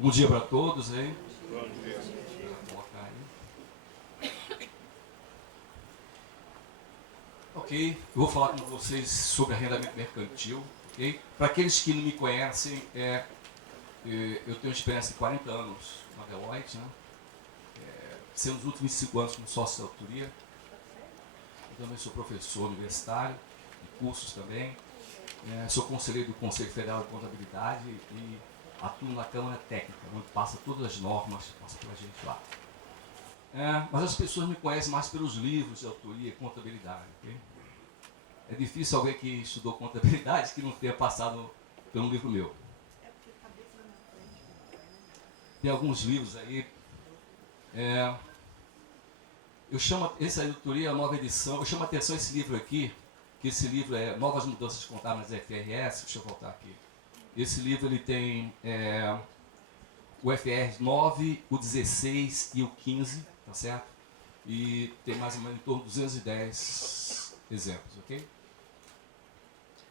Bom dia para todos, hein? Bom dia. Vou colocar aí. Ok, eu vou falar com vocês sobre arrendamento mercantil. Okay? Para aqueles que não me conhecem, eu tenho experiência de 40 anos na Deloitte, né? Sendo os últimos 25 anos como sócio da autoria. Eu também sou professor universitário, de cursos também. Sou conselheiro do Conselho Federal de Contabilidade e atuo na Câmara Técnica, onde passa todas as normas, passa pela gente lá. Mas as pessoas me conhecem mais pelos livros de autoria e contabilidade. Okay? É difícil alguém que estudou contabilidade que não tenha passado por um livro meu. Tem alguns livros aí. Eu chamo essa editoria, a nova edição, eu chamo a atenção esse livro aqui, que esse livro é Novas Mudanças Contábeis nas FRS. Deixa eu voltar aqui. Esse livro ele tem o FR 9, o 16 e o 15, tá certo? E tem mais ou menos em torno de 210 exemplos, ok?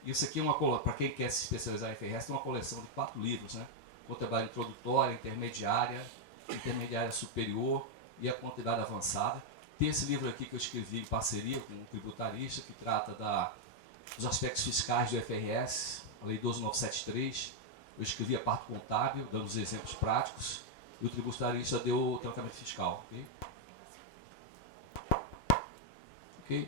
Isso aqui é uma coleção, para quem quer se especializar em FRS, tem uma coleção de 4 livros, né? Contabilidade introdutória, intermediária superior e a contabilidade avançada. Tem esse livro aqui que eu escrevi em parceria com um tributarista, que trata dos aspectos fiscais do FRS, a Lei 12973. Eu escrevi a parte contábil, dando os exemplos práticos, e o tributarista deu o tratamento fiscal. Ok?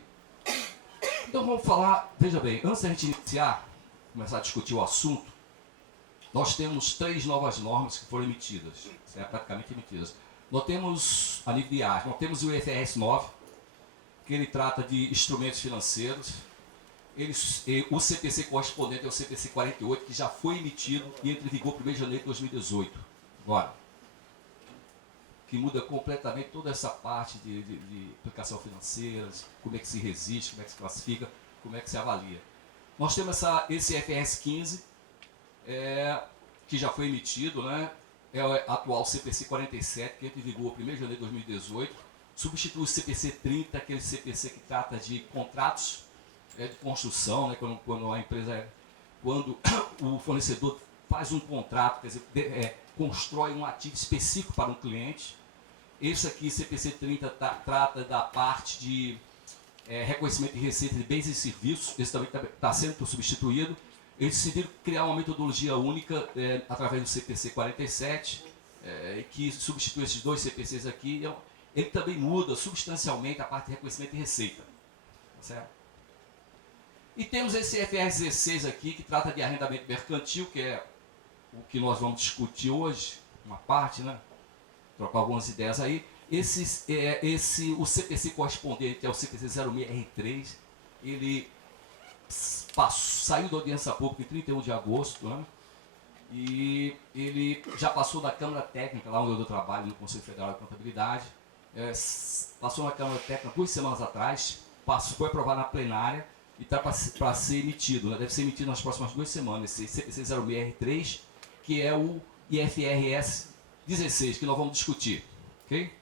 Então vamos falar, veja bem, antes da gente iniciar, começar a discutir o assunto, nós temos 3 novas normas que foram emitidas, praticamente emitidas. Nós temos, a nível de arte, nós temos o IFRS 9, que ele trata de instrumentos financeiros. O CPC correspondente é o CPC 48, que já foi emitido e entra em vigor 1º de janeiro de 2018. Agora, que muda completamente toda essa parte de aplicação financeira, como é que se resiste, como é que se classifica, como é que se avalia. Nós temos esse IFRS 15, que já foi emitido, né? É o atual CPC 47, que entra em vigor 1º de janeiro de 2018, substitui o CPC 30, aquele CPC que trata de contratos de construção, né? Quando a empresa, quando o fornecedor faz um contrato, quer dizer, constrói um ativo específico para um cliente. Esse aqui, CPC 30, trata da parte de reconhecimento de receita de bens e serviços. Esse também está sendo substituído. Eles decidiram criar uma metodologia única através do CPC 47, que substitui esses 2 CPCs aqui. Ele também muda substancialmente a parte de reconhecimento de receita. Tá certo? E temos esse FR 16 aqui, que trata de arrendamento mercantil, que é o que nós vamos discutir hoje, uma parte, né? Trocar algumas ideias aí. O CPC correspondente é o CPC 06R3, ele saiu da audiência pública em 31 de agosto, né? E ele já passou da Câmara Técnica, lá onde eu trabalho, no Conselho Federal de Contabilidade, passou na Câmara Técnica 2 semanas atrás, foi aprovado na plenária e está para ser emitido, né? Deve ser emitido nas próximas 2 semanas, esse CPC 06R3, que é o IFRS 16, que nós vamos discutir, ok?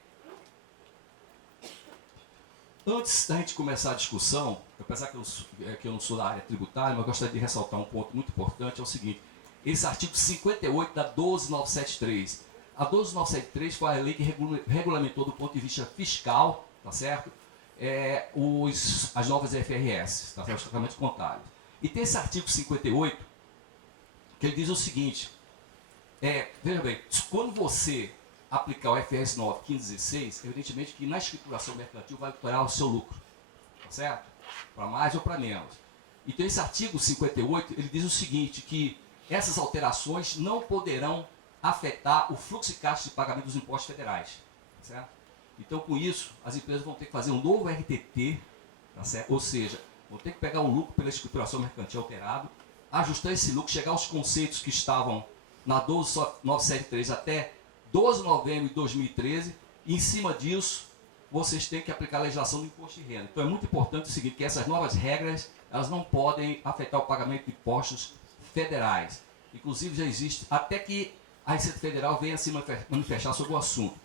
Antes da gente começar a discussão, apesar que eu não sou da área tributária, mas eu gostaria de ressaltar um ponto muito importante, é o seguinte: esse artigo 58 da 12973. A 12973 foi a lei que regulamentou do ponto de vista fiscal, tá certo? As novas FRS, tá certo? Os tratamentos contábeis. E tem esse artigo 58, que ele diz o seguinte, veja bem, quando você aplicar o FRS 9, 15 e 16, evidentemente que na escrituração mercantil vai alterar o seu lucro, tá certo? Para mais ou para menos. Então esse artigo 58, ele diz o seguinte, que essas alterações não poderão afetar o fluxo de caixa de pagamento dos impostos federais, tá certo? Então com isso, as empresas vão ter que fazer um novo RTT, tá certo? Ou seja, vão ter que pegar o lucro pela escrituração mercantil alterado, ajustar esse lucro, chegar aos conceitos que estavam na 12973 até 12 de novembro de 2013, e em cima disso, vocês têm que aplicar a legislação do imposto de renda. Então é muito importante o seguinte, que essas novas regras, elas não podem afetar o pagamento de impostos federais. Inclusive já existe, até que a Receita Federal venha se manifestar sobre o assunto.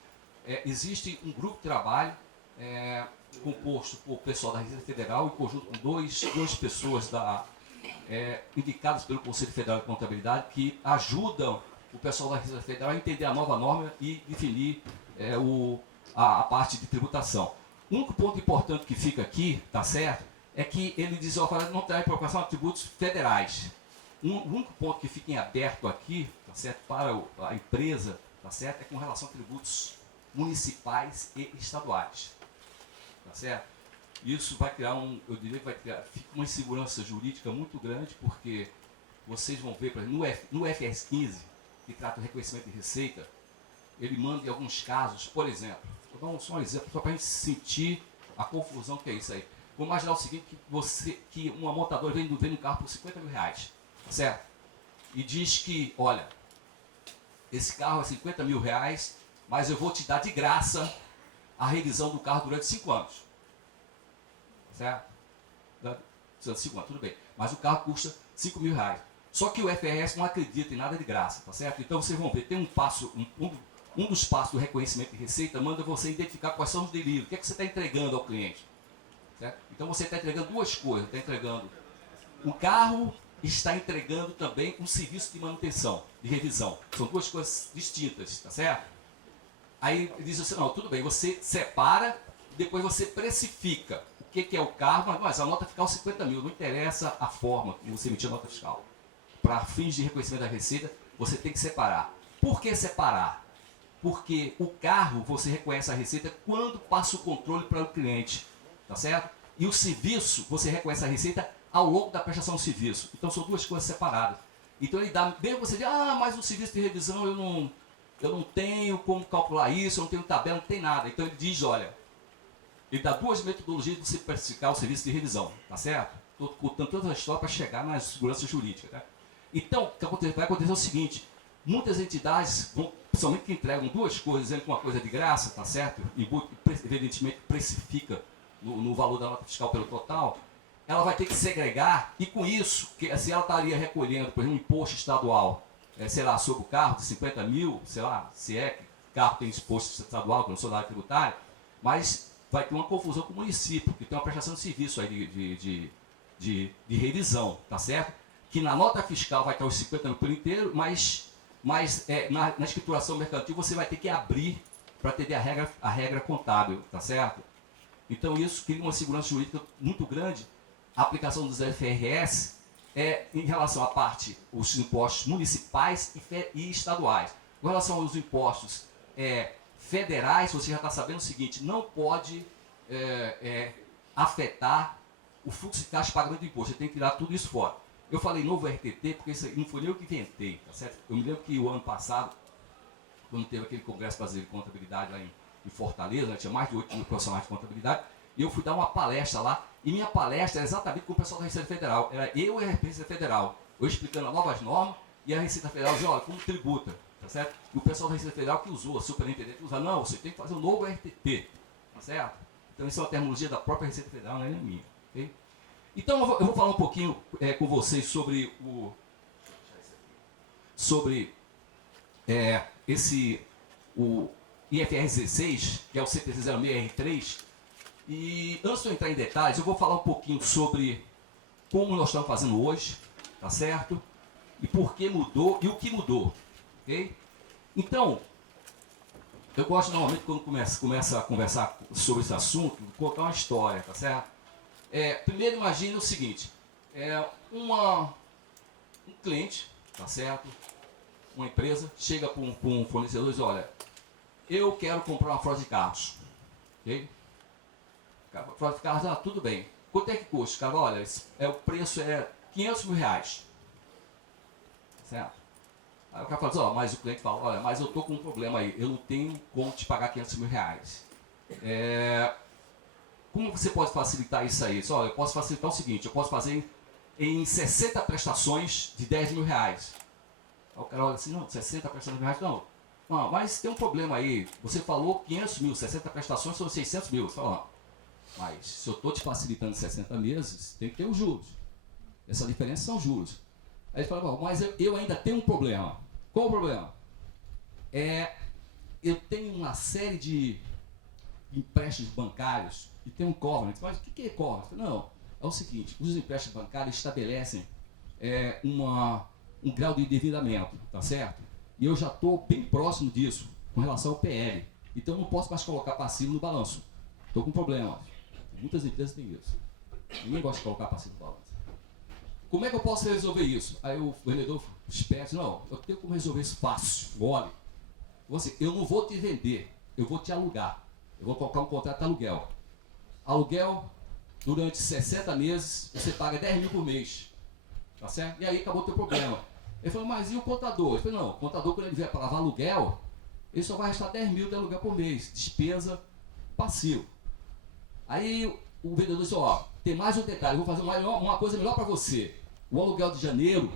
Existe um grupo de trabalho composto por pessoal da Receita Federal, em conjunto com duas pessoas indicadas pelo Conselho Federal de Contabilidade, que ajudam o pessoal da Receita Federal entender a nova norma e definir a parte de tributação. O único ponto importante que fica aqui, tá certo, é que ele diz, ó, não traz preocupação a tributos federais. O único ponto que fica em aberto aqui, tá certo, para a empresa, tá certo, é com relação a tributos municipais e estaduais, tá certo? Isso vai criar eu diria que vai criar uma insegurança jurídica muito grande, porque vocês vão ver, por exemplo, no FRS 15, que trata o reconhecimento de receita, ele manda em alguns casos, por exemplo, vou dar só um exemplo, só para a gente sentir a confusão que é isso aí. Vou imaginar o seguinte, que uma montadora vende um carro por 50 mil reais, certo? E diz que, olha, esse carro é 50 mil reais, mas eu vou te dar de graça a revisão do carro durante 5 anos. Certo? 5 anos, tudo bem. Mas o carro custa 5 mil reais. Só que o FRS não acredita em nada de graça, tá certo? Então vocês vão ver, tem um passo, um dos passos do reconhecimento de receita manda você identificar quais são os delírios. O que é que você está entregando ao cliente? Certo? Então você está entregando duas coisas. Está entregando o carro, está entregando também um serviço de manutenção, de revisão. São duas coisas distintas, tá certo? Aí diz assim, não, tudo bem, você separa, depois você precifica o que é o carro, mas a nota fiscal 50 mil, não interessa a forma que você emitiu a nota fiscal. Para fins de reconhecimento da receita, você tem que separar. Por que separar? Porque o carro, você reconhece a receita quando passa o controle para o cliente, tá certo? E o serviço, você reconhece a receita ao longo da prestação do serviço. Então são duas coisas separadas. Então ele dá, mesmo você diz, mas o serviço de revisão eu não tenho como calcular isso, eu não tenho tabela, não tem nada. Então ele diz, olha, ele dá duas metodologias para você precificar o serviço de revisão, tá certo? Estou contando toda a história para chegar na segurança jurídica, tá? Então, o que vai acontecer é o seguinte, muitas entidades, principalmente que entregam duas coisas, dizendo que uma coisa é de graça, tá certo? E evidentemente precifica no valor da nota fiscal pelo total, ela vai ter que segregar, e com isso, se ela estaria recolhendo, por exemplo, um imposto estadual, sei lá, sobre o carro de 50 mil, sei lá, se é que o carro tem imposto estadual, que eu não sou da área tributária, mas vai ter uma confusão com o município, que tem uma prestação de serviço aí de revisão, tá certo? Que na nota fiscal vai estar os 50 mil por inteiro, mas na escrituração mercantil você vai ter que abrir para atender a regra contábil, tá certo? Então isso cria uma segurança jurídica muito grande. A aplicação dos FRS é em relação à parte, os impostos municipais e estaduais. Com relação aos impostos federais, você já está sabendo o seguinte, não pode afetar o fluxo de caixa de pagamento do imposto, você tem que tirar tudo isso fora. Eu falei novo RTT porque isso não foi nem eu que inventei, tá certo? Eu me lembro que o ano passado, quando teve aquele Congresso Brasileiro de Contabilidade lá em Fortaleza, né, tinha mais de 8 mil profissionais de contabilidade, e eu fui dar uma palestra lá, e minha palestra era exatamente com o pessoal da Receita Federal, era eu e a Receita Federal, eu explicando as novas normas, e a Receita Federal dizia, olha, como tributa, tá certo? E o pessoal da Receita Federal que usou, a superintendente que usa, não, você tem que fazer um novo RTT, tá certo? Então isso é uma terminologia da própria Receita Federal, não é minha, ok? Então eu vou falar um pouquinho com vocês sobre o IFRS 16, que é o CPC 06R3, e antes de eu entrar em detalhes, eu vou falar um pouquinho sobre como nós estamos fazendo hoje, tá certo? E por que mudou e o que mudou, ok? Então, eu gosto normalmente quando começa a conversar sobre esse assunto, contar uma história, tá certo? Primeiro imagine o seguinte, um cliente, tá certo? Uma empresa chega para um fornecedor e diz, olha, eu quero comprar uma frota de carros, ok? Frota de carros, tudo bem. Quanto é que custa? Cara, olha, o preço é 500 mil reais, certo? Aí o cara fala assim, mas o cliente fala, olha, mas eu estou com um problema aí, eu não tenho como te pagar 500 mil reais. Como você pode facilitar isso aí? Olha, eu posso facilitar o seguinte, eu posso fazer em 60 prestações de 10 mil reais. Aí o cara olha assim, não, 60 prestações de 10 mil reais, não, mas tem um problema aí, você falou 500 mil, 60 prestações são 600 mil, você fala, não, mas se eu estou te facilitando 60 meses, tem que ter os juros. Essa diferença são os juros. Aí ele fala, mas eu ainda tenho um problema. Qual o problema? Eu tenho uma série de empréstimos bancários e tem um covenant. Mas o que é covenant? Não, é o seguinte, os empréstimos bancários estabelecem um grau de endividamento, tá certo? e eu já estou bem próximo disso, com relação ao PL. Então eu não posso mais colocar passivo no balanço. Estou com problema. Muitas empresas têm isso. Ninguém gosta de colocar passivo no balanço. Como é que eu posso resolver isso? Aí o vendedor esperto, não, eu tenho como resolver isso fácil, mole. Eu não vou te vender, eu vou te alugar. Eu vou colocar um contrato de aluguel. Aluguel, durante 60 meses, você paga 10 mil por mês. Tá certo? E aí acabou o teu problema. Ele falou, mas e o contador? Eu falei, não, o contador, quando ele vier para lavar aluguel, ele só vai restar 10 mil de aluguel por mês, despesa passivo. Aí o vendedor disse, ó, tem mais um detalhe, eu vou fazer uma coisa melhor para você. O aluguel de janeiro,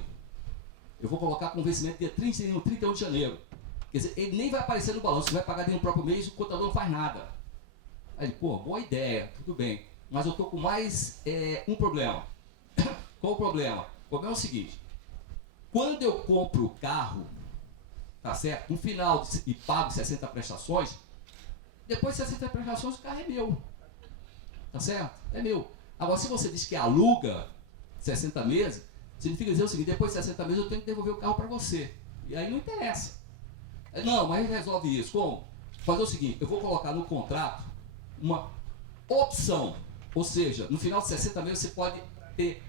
eu vou colocar com vencimento dia 31 de janeiro. Quer dizer, ele nem vai aparecer no balanço, você vai pagar dentro do próprio mês, o contador não faz nada. Aí ele, pô, boa ideia, tudo bem. Mas eu estou com mais um problema. Qual o problema? O problema é o seguinte, quando eu compro o carro, tá certo? No final e pago 60 prestações, depois de 60 prestações o carro é meu. Tá certo? É meu. Agora, se você diz que aluga 60 meses, significa dizer o seguinte, depois de 60 meses eu tenho que devolver o carro para você. E aí não interessa. Não, mas resolve isso. Como? Fazer o seguinte, eu vou colocar no contrato uma opção. Ou seja, no final de 60 meses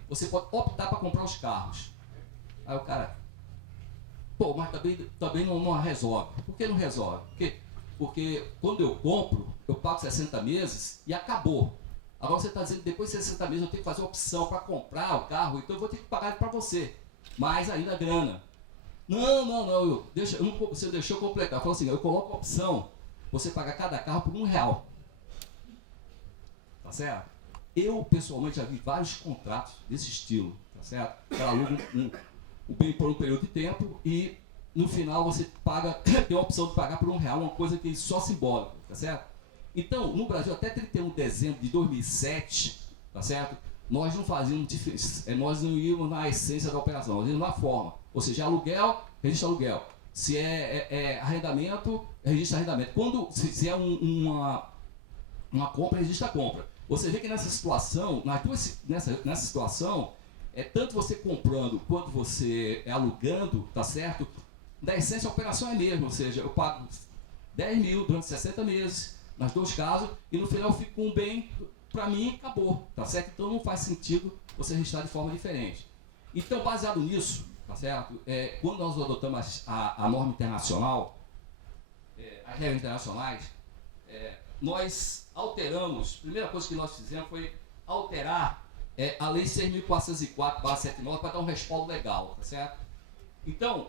você pode optar para comprar os carros. Aí o cara, pô, mas também não resolve. Por que não resolve? Porque quando eu compro, eu pago 60 meses e acabou. Agora você está dizendo que depois de 60 meses eu tenho que fazer uma opção para comprar o carro, então eu vou ter que pagar para você. Mais ainda grana. Não, você deixou eu completar. Falou assim, eu coloco a opção, você paga cada carro por R$1. Tá certo? Eu, pessoalmente, já vi vários contratos desse estilo, tá certo? Ela aluga um bem por um período de tempo e no final você paga, tem a opção de pagar por R$1, uma coisa que é só simbólica, tá certo? Então, no Brasil, até 31 de dezembro de 2007, tá certo? Nós não fazíamos diferença, nós não íamos na essência da operação, nós íamos na forma. Ou seja, aluguel, registra aluguel. Se é arrendamento, registra arrendamento. Se é uma compra, registra a compra. Você vê que nessa situação, nessa situação, tanto você comprando quanto você alugando, tá certo? Da essência a operação é a mesma, ou seja, eu pago 10 mil durante 60 meses, nas dois casos, e no final eu fico com um bem, para mim, acabou, tá certo? Então não faz sentido você registrar de forma diferente. Então, baseado nisso, tá certo? Quando nós adotamos a norma internacional, as regras internacionais, nós alteramos, a primeira coisa que nós fizemos foi alterar a Lei 6.404/79 para dar um respaldo legal, tá certo? Então,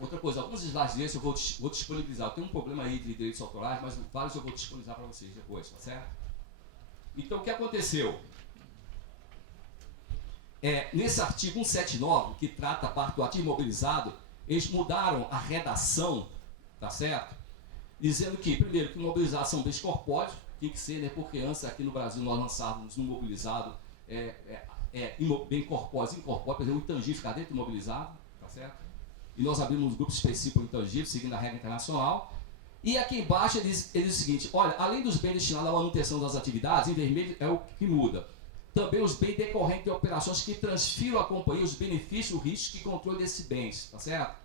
outra coisa, alguns slides desses eu vou disponibilizar. Eu tenho um problema aí de direitos autorais, mas vários eu vou disponibilizar para vocês depois, tá certo? Então, o que aconteceu? Nesse artigo 179, que trata a parte do ativo imobilizado, eles mudaram a redação, tá certo? Dizendo que, primeiro, que imobilizados são bens corpóreos, tem que ser, né? Porque antes aqui no Brasil nós lançávamos no imobilizado bem corpóreos e incorpóreos, por exemplo, o intangível ficar dentro do imobilizado, tá certo? E nós abrimos um grupo específico para o intangível, seguindo a regra internacional. E aqui embaixo ele diz o seguinte, olha, além dos bens destinados à manutenção das atividades, em vermelho é o que muda. Também os bens decorrentes de operações que transfiram à companhia os benefícios, o risco e controle desses bens, tá certo?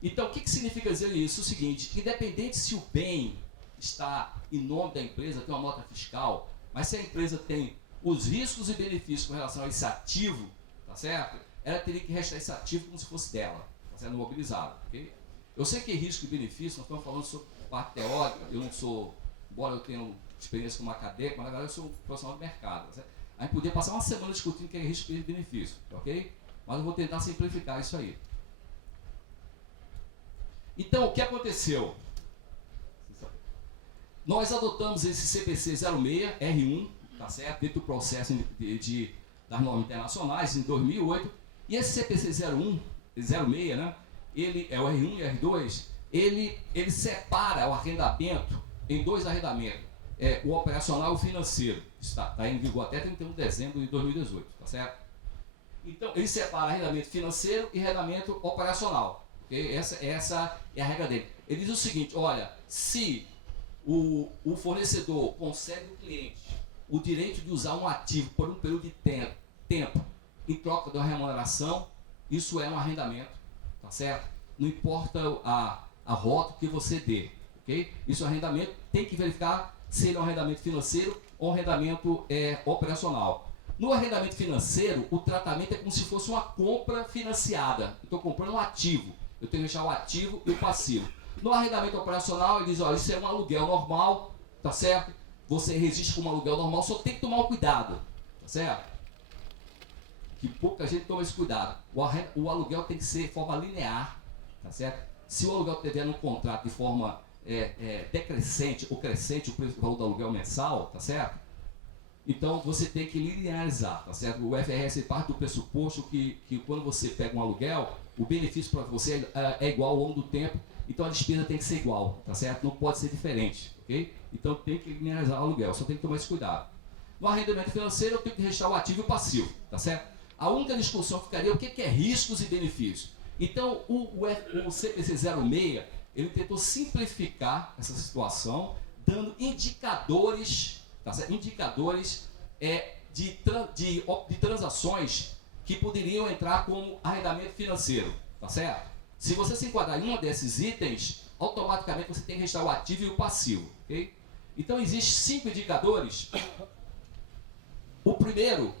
Então, o que significa dizer isso? O seguinte, independente se o bem está em nome da empresa, tem uma nota fiscal, mas se a empresa tem os riscos e benefícios com relação a esse ativo, tá certo? Ela teria que restar esse ativo como se fosse dela, tá certo? Mobilizado, ok? Eu sei que risco e benefício, nós estamos falando sobre parte teórica, eu não sou, embora eu tenha experiência como acadêmico, mas na verdade eu sou profissional de mercado, tá certo? A gente poderia passar uma semana discutindo o que é risco e benefício, ok? Mas eu vou tentar simplificar isso aí. Então, o que aconteceu? Nós adotamos esse CPC 06, R1, tá certo? Dentro do processo das normas internacionais, em 2008. E esse CPC 06, né? Ele é o R1 e R2, ele separa o arrendamento em dois arrendamentos. O operacional e o financeiro. Está em vigor até 31 de dezembro de 2018, tá certo? Então, ele separa arrendamento financeiro e arrendamento operacional. Okay? Essa é a regra dele. Ele diz o seguinte, olha, se o fornecedor concede ao cliente o direito de usar um ativo por um período de tempo em troca de uma remuneração, isso é um arrendamento, tá certo? não importa a rota que você dê, ok? Isso é arrendamento, tem que verificar se ele é um arrendamento financeiro ou um arrendamento operacional. No arrendamento financeiro, o tratamento é como se fosse uma compra financiada. Eu estou comprando um ativo, eu tenho que deixar o ativo e o passivo. No arrendamento operacional, ele diz, olha, isso é um aluguel normal, tá certo? Você resiste com um aluguel normal, só tem que tomar um cuidado, tá certo? Que pouca gente toma esse cuidado. O aluguel tem que ser de forma linear, tá certo? Se o aluguel estiver no contrato de forma decrescente ou crescente, o valor do aluguel mensal, tá certo? Então você tem que linearizar, tá certo? O FRS parte do pressuposto que quando você pega um aluguel, o benefício para você é igual ao longo do tempo, então a despesa tem que ser igual, tá certo? Não pode ser diferente, ok? Então tem que linearizar o aluguel, só tem que tomar esse cuidado. No arrendamento financeiro eu tenho que registrar o ativo e o passivo, tá certo? A única discussão ficaria o que é riscos e benefícios. Então o CPC 06, ele tentou simplificar essa situação, dando indicadores, tá certo? Indicadores de transações que poderiam entrar como arrendamento financeiro, tá certo? Se você se enquadrar em um desses itens, automaticamente você tem que registrar o ativo e o passivo, ok? Então existem 5 indicadores. O primeiro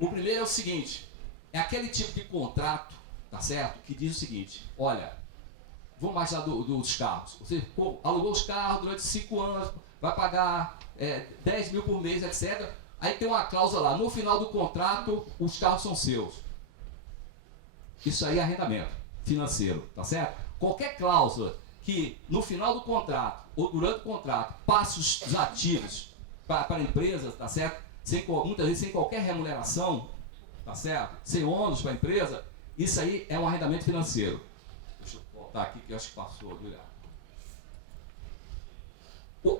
é o seguinte, é aquele tipo de contrato, tá certo? Que diz o seguinte, olha, vamos mais lá dos carros. Você alugou os carros durante 5 anos, vai pagar 10 mil por mês, etc. Aí tem uma cláusula lá, no final do contrato, os carros são seus. Isso aí é arrendamento financeiro, tá certo? Qualquer cláusula que no final do contrato ou durante o contrato passe os ativos para a empresa, tá certo? Muitas vezes sem qualquer remuneração, tá certo? Sem ônus para a empresa, isso aí é um arrendamento financeiro. Deixa eu voltar aqui que eu acho que passou do olhar.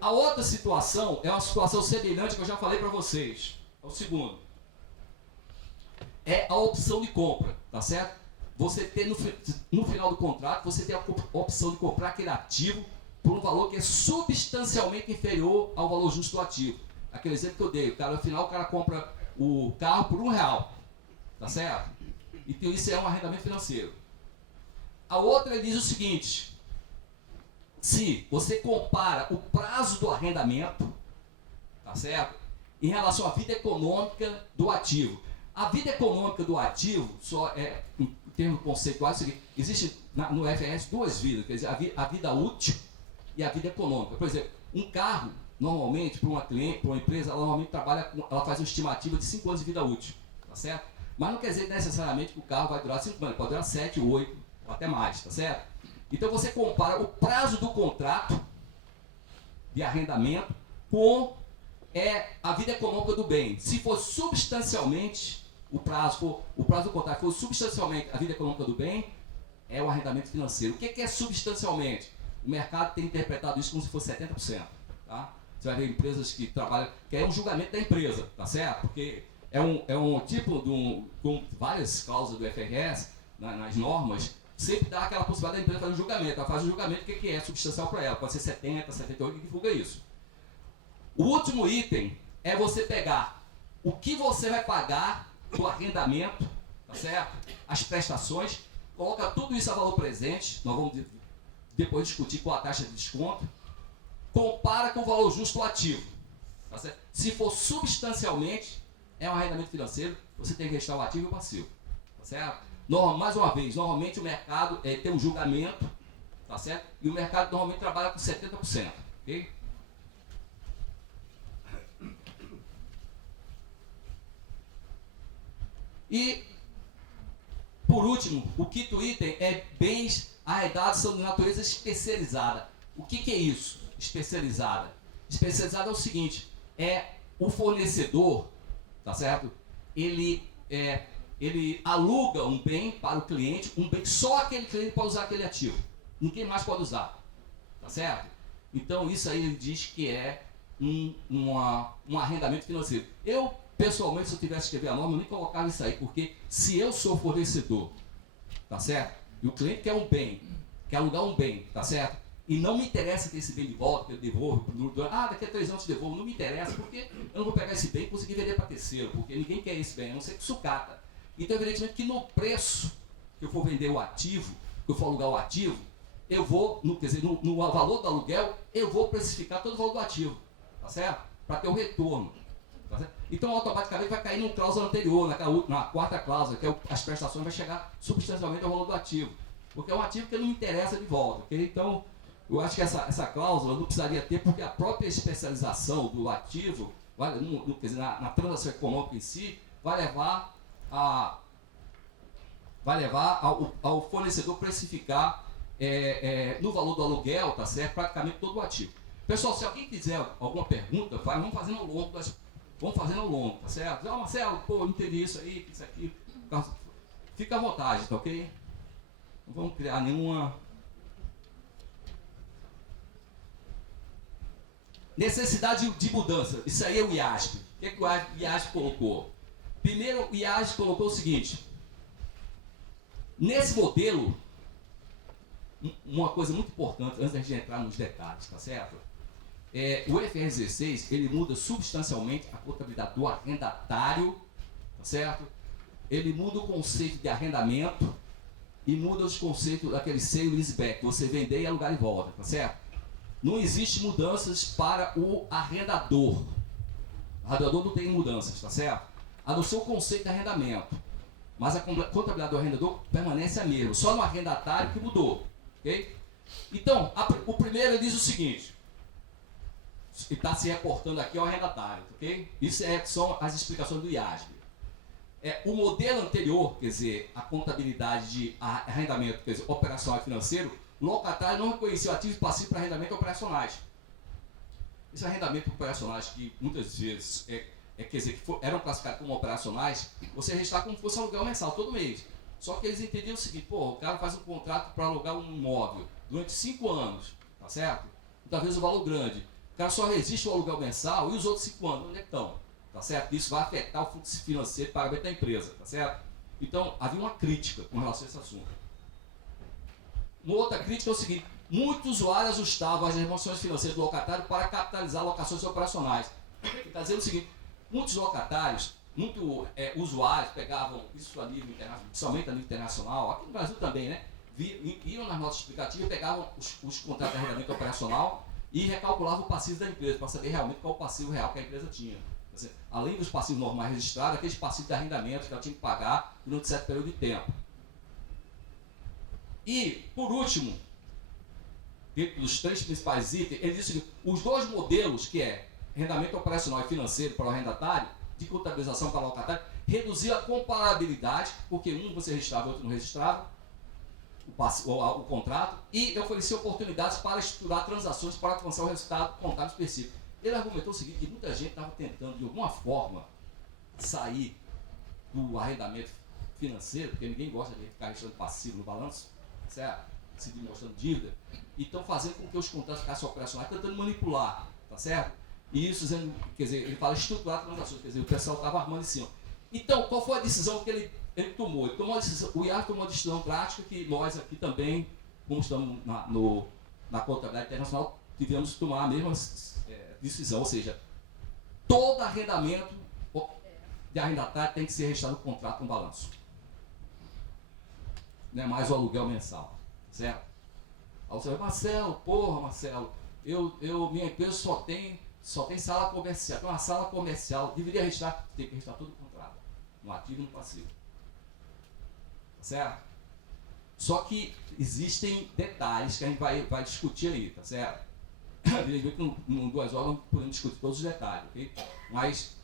A outra situação é uma situação semelhante que eu já falei para vocês. É o segundo. É a opção de compra, tá certo? Você tem no final do contrato, você tem a opção de comprar aquele ativo por um valor que é substancialmente inferior ao valor justo do ativo. Aquele exemplo que eu dei, no final o cara compra o carro por R$1, tá certo? Então isso é um arrendamento financeiro. A outra diz o seguinte, se você compara o prazo do arrendamento, tá certo? Em relação à vida econômica do ativo. A vida econômica do ativo, só em termos conceituais, existe no FRS 2 vidas, quer dizer, a vida útil e a vida econômica. Por exemplo, um carro, normalmente, para uma empresa, ela normalmente ela faz uma estimativa de 5 anos de vida útil, tá certo? Mas não quer dizer necessariamente que o carro vai durar 5 anos, pode durar 7, 8, ou até mais, tá certo? Então você compara o prazo do contrato de arrendamento com a vida econômica do bem. Se for substancialmente o prazo do contrato for substancialmente a vida econômica do bem, é o arrendamento financeiro. O que é substancialmente? O mercado tem interpretado isso como se fosse 70%. Tá? Você vai ver empresas que trabalham, que é um julgamento da empresa, tá certo? Porque é um tipo com várias cláusulas do FRS, nas normas, sempre dá aquela possibilidade da empresa fazer um julgamento. Ela faz um julgamento, o que é substancial para ela? Pode ser 70, 78, que divulga isso. O último item é você pegar o que você vai pagar do arrendamento, tá certo? As prestações, coloca tudo isso a valor presente, nós vamos depois discutir qual a taxa de desconto, compara com o valor justo do ativo, tá certo? Se for substancialmente, é um arrendamento financeiro, você tem que registrar o ativo e o passivo, tá certo? Mais uma vez, normalmente o mercado tem um julgamento, tá certo? E o mercado normalmente trabalha com 70%, ok? E, por último, o quinto item é bens arrendados são de natureza especializada. O que é isso? Especializada. Especializada é o seguinte, o fornecedor, tá certo? Ele aluga um bem para o cliente, um bem só aquele cliente pode usar aquele ativo. Ninguém mais pode usar, tá certo? Então isso aí ele diz que é um arrendamento financeiro. Eu, pessoalmente, se eu tivesse que escrever a norma, eu nem colocava isso aí, porque se eu sou fornecedor, tá certo? E o cliente quer um bem, quer alugar um bem, tá certo? E não me interessa ter esse bem de volta, que eu devolvo, daqui a 3 anos eu devolvo, não me interessa, porque eu não vou pegar esse bem e conseguir vender para terceiro, porque ninguém quer esse bem, a não ser que sucata. Então, evidentemente que no preço, que eu for vender o ativo, que eu for alugar o ativo, eu vou, no valor do aluguel, eu vou precificar todo o valor do ativo, tá certo? Para ter o retorno. Tá certo? Então, automaticamente vai cair numa cláusula anterior, na quarta cláusula, que é as prestações vai chegar substancialmente ao valor do ativo. Porque é um ativo que não me interessa de volta, ok? Então, eu acho que essa cláusula não precisaria ter, porque a própria especialização do ativo, na transação econômica em si, vai levar ao fornecedor precificar no valor do aluguel, tá certo? Praticamente todo o ativo. Pessoal, se alguém quiser alguma pergunta, vamos fazendo ao longo, tá certo? Marcelo, pô, eu entendi isso aí, isso aqui. Fica à vontade, tá ok? Não vamos criar nenhuma necessidade de mudança. Isso aí é o IASP. O que o IASP colocou? Primeiro, o IASP colocou o seguinte: nesse modelo, uma coisa muito importante, antes da gente entrar nos detalhes, tá certo? O IFRS 16, ele muda substancialmente a contabilidade do arrendatário, tá certo? Ele muda o conceito de arrendamento e muda os conceitos daquele sale leaseback, você vender e alugar de volta, tá certo? Não existe mudanças para o arrendador. O arrendador não tem mudanças, tá certo? A não ser o conceito de arrendamento. Mas a contabilidade do arrendador permanece a mesma, só no arrendatário que mudou, ok? Então, o primeiro diz o seguinte, e está se reportando aqui ao arrendatário, ok? Isso são as explicações do IASB. O modelo anterior, quer dizer, a contabilidade de arrendamento, quer dizer, operacional e financeiro, o locatário não reconheceu ativos passivos para arrendamento operacionais. Esses arrendamentos operacionais que muitas vezes quer dizer, que eram classificados como operacionais, você registrar como se fosse aluguel mensal todo mês. Só que eles entendiam o seguinte: pô, o cara faz um contrato para alugar um imóvel durante 5 anos, tá certo? Muitas vezes o valor grande. O cara só resiste ao aluguel mensal e os outros 5 anos, onde é que estão? Tá certo? Isso vai afetar o fluxo financeiro e pagamento da empresa, tá certo? Então, havia uma crítica com relação a esse assunto. Uma outra crítica é o seguinte: muitos usuários ajustavam as remoções financeiras do locatário para capitalizar alocações operacionais. Está dizendo o seguinte: muitos locatários, usuários pegavam isso a nível internacional, principalmente a nível internacional, aqui no Brasil também, né? Iam nas notas explicativas, pegavam os contratos de arrendamento operacional e recalculavam o passivo da empresa para saber realmente qual o passivo real que a empresa tinha. Além dos passivos normais registrados, aqueles passivos de arrendamento que ela tinha que pagar durante certo período de tempo. E, por último, dentro dos 3 principais itens, ele disse que os 2 modelos, que é arrendamento operacional e financeiro para o arrendatário, de contabilização para o locatário, reduziu a comparabilidade, porque um você registrava e outro não registrava, o contrato, e oferecia oportunidades para estruturar transações para alcançar o resultado contábil específico. Ele argumentou o seguinte: que muita gente estava tentando, de alguma forma, sair do arrendamento financeiro, porque ninguém gosta de ficar registrando passivo no balanço, certo? Se demonstrando dívida, e estão fazendo com que os contratos ficassem operacionais, tentando manipular, tá certo? E isso, quer dizer, ele fala estruturar transações, quer dizer, o pessoal estava armando em cima. Então, qual foi a decisão que ele tomou? Ele tomou a decisão, o IAR tomou uma decisão prática que nós aqui também, como estamos na contabilidade internacional, tivemos que tomar a mesma decisão, ou seja, todo arrendamento de arrendatário tem que ser registrado no contrato com balanço. Não é mais o aluguel mensal, certo? Aí você vai: Marcelo, minha empresa só tem sala comercial. Então, uma sala comercial deveria registrar, tem que registrar todo o contrato, no ativo e no passivo. Tá certo? Só que existem detalhes que a gente vai discutir aí, tá certo? Evidentemente, em 2 horas não podemos discutir todos os detalhes, ok? Mas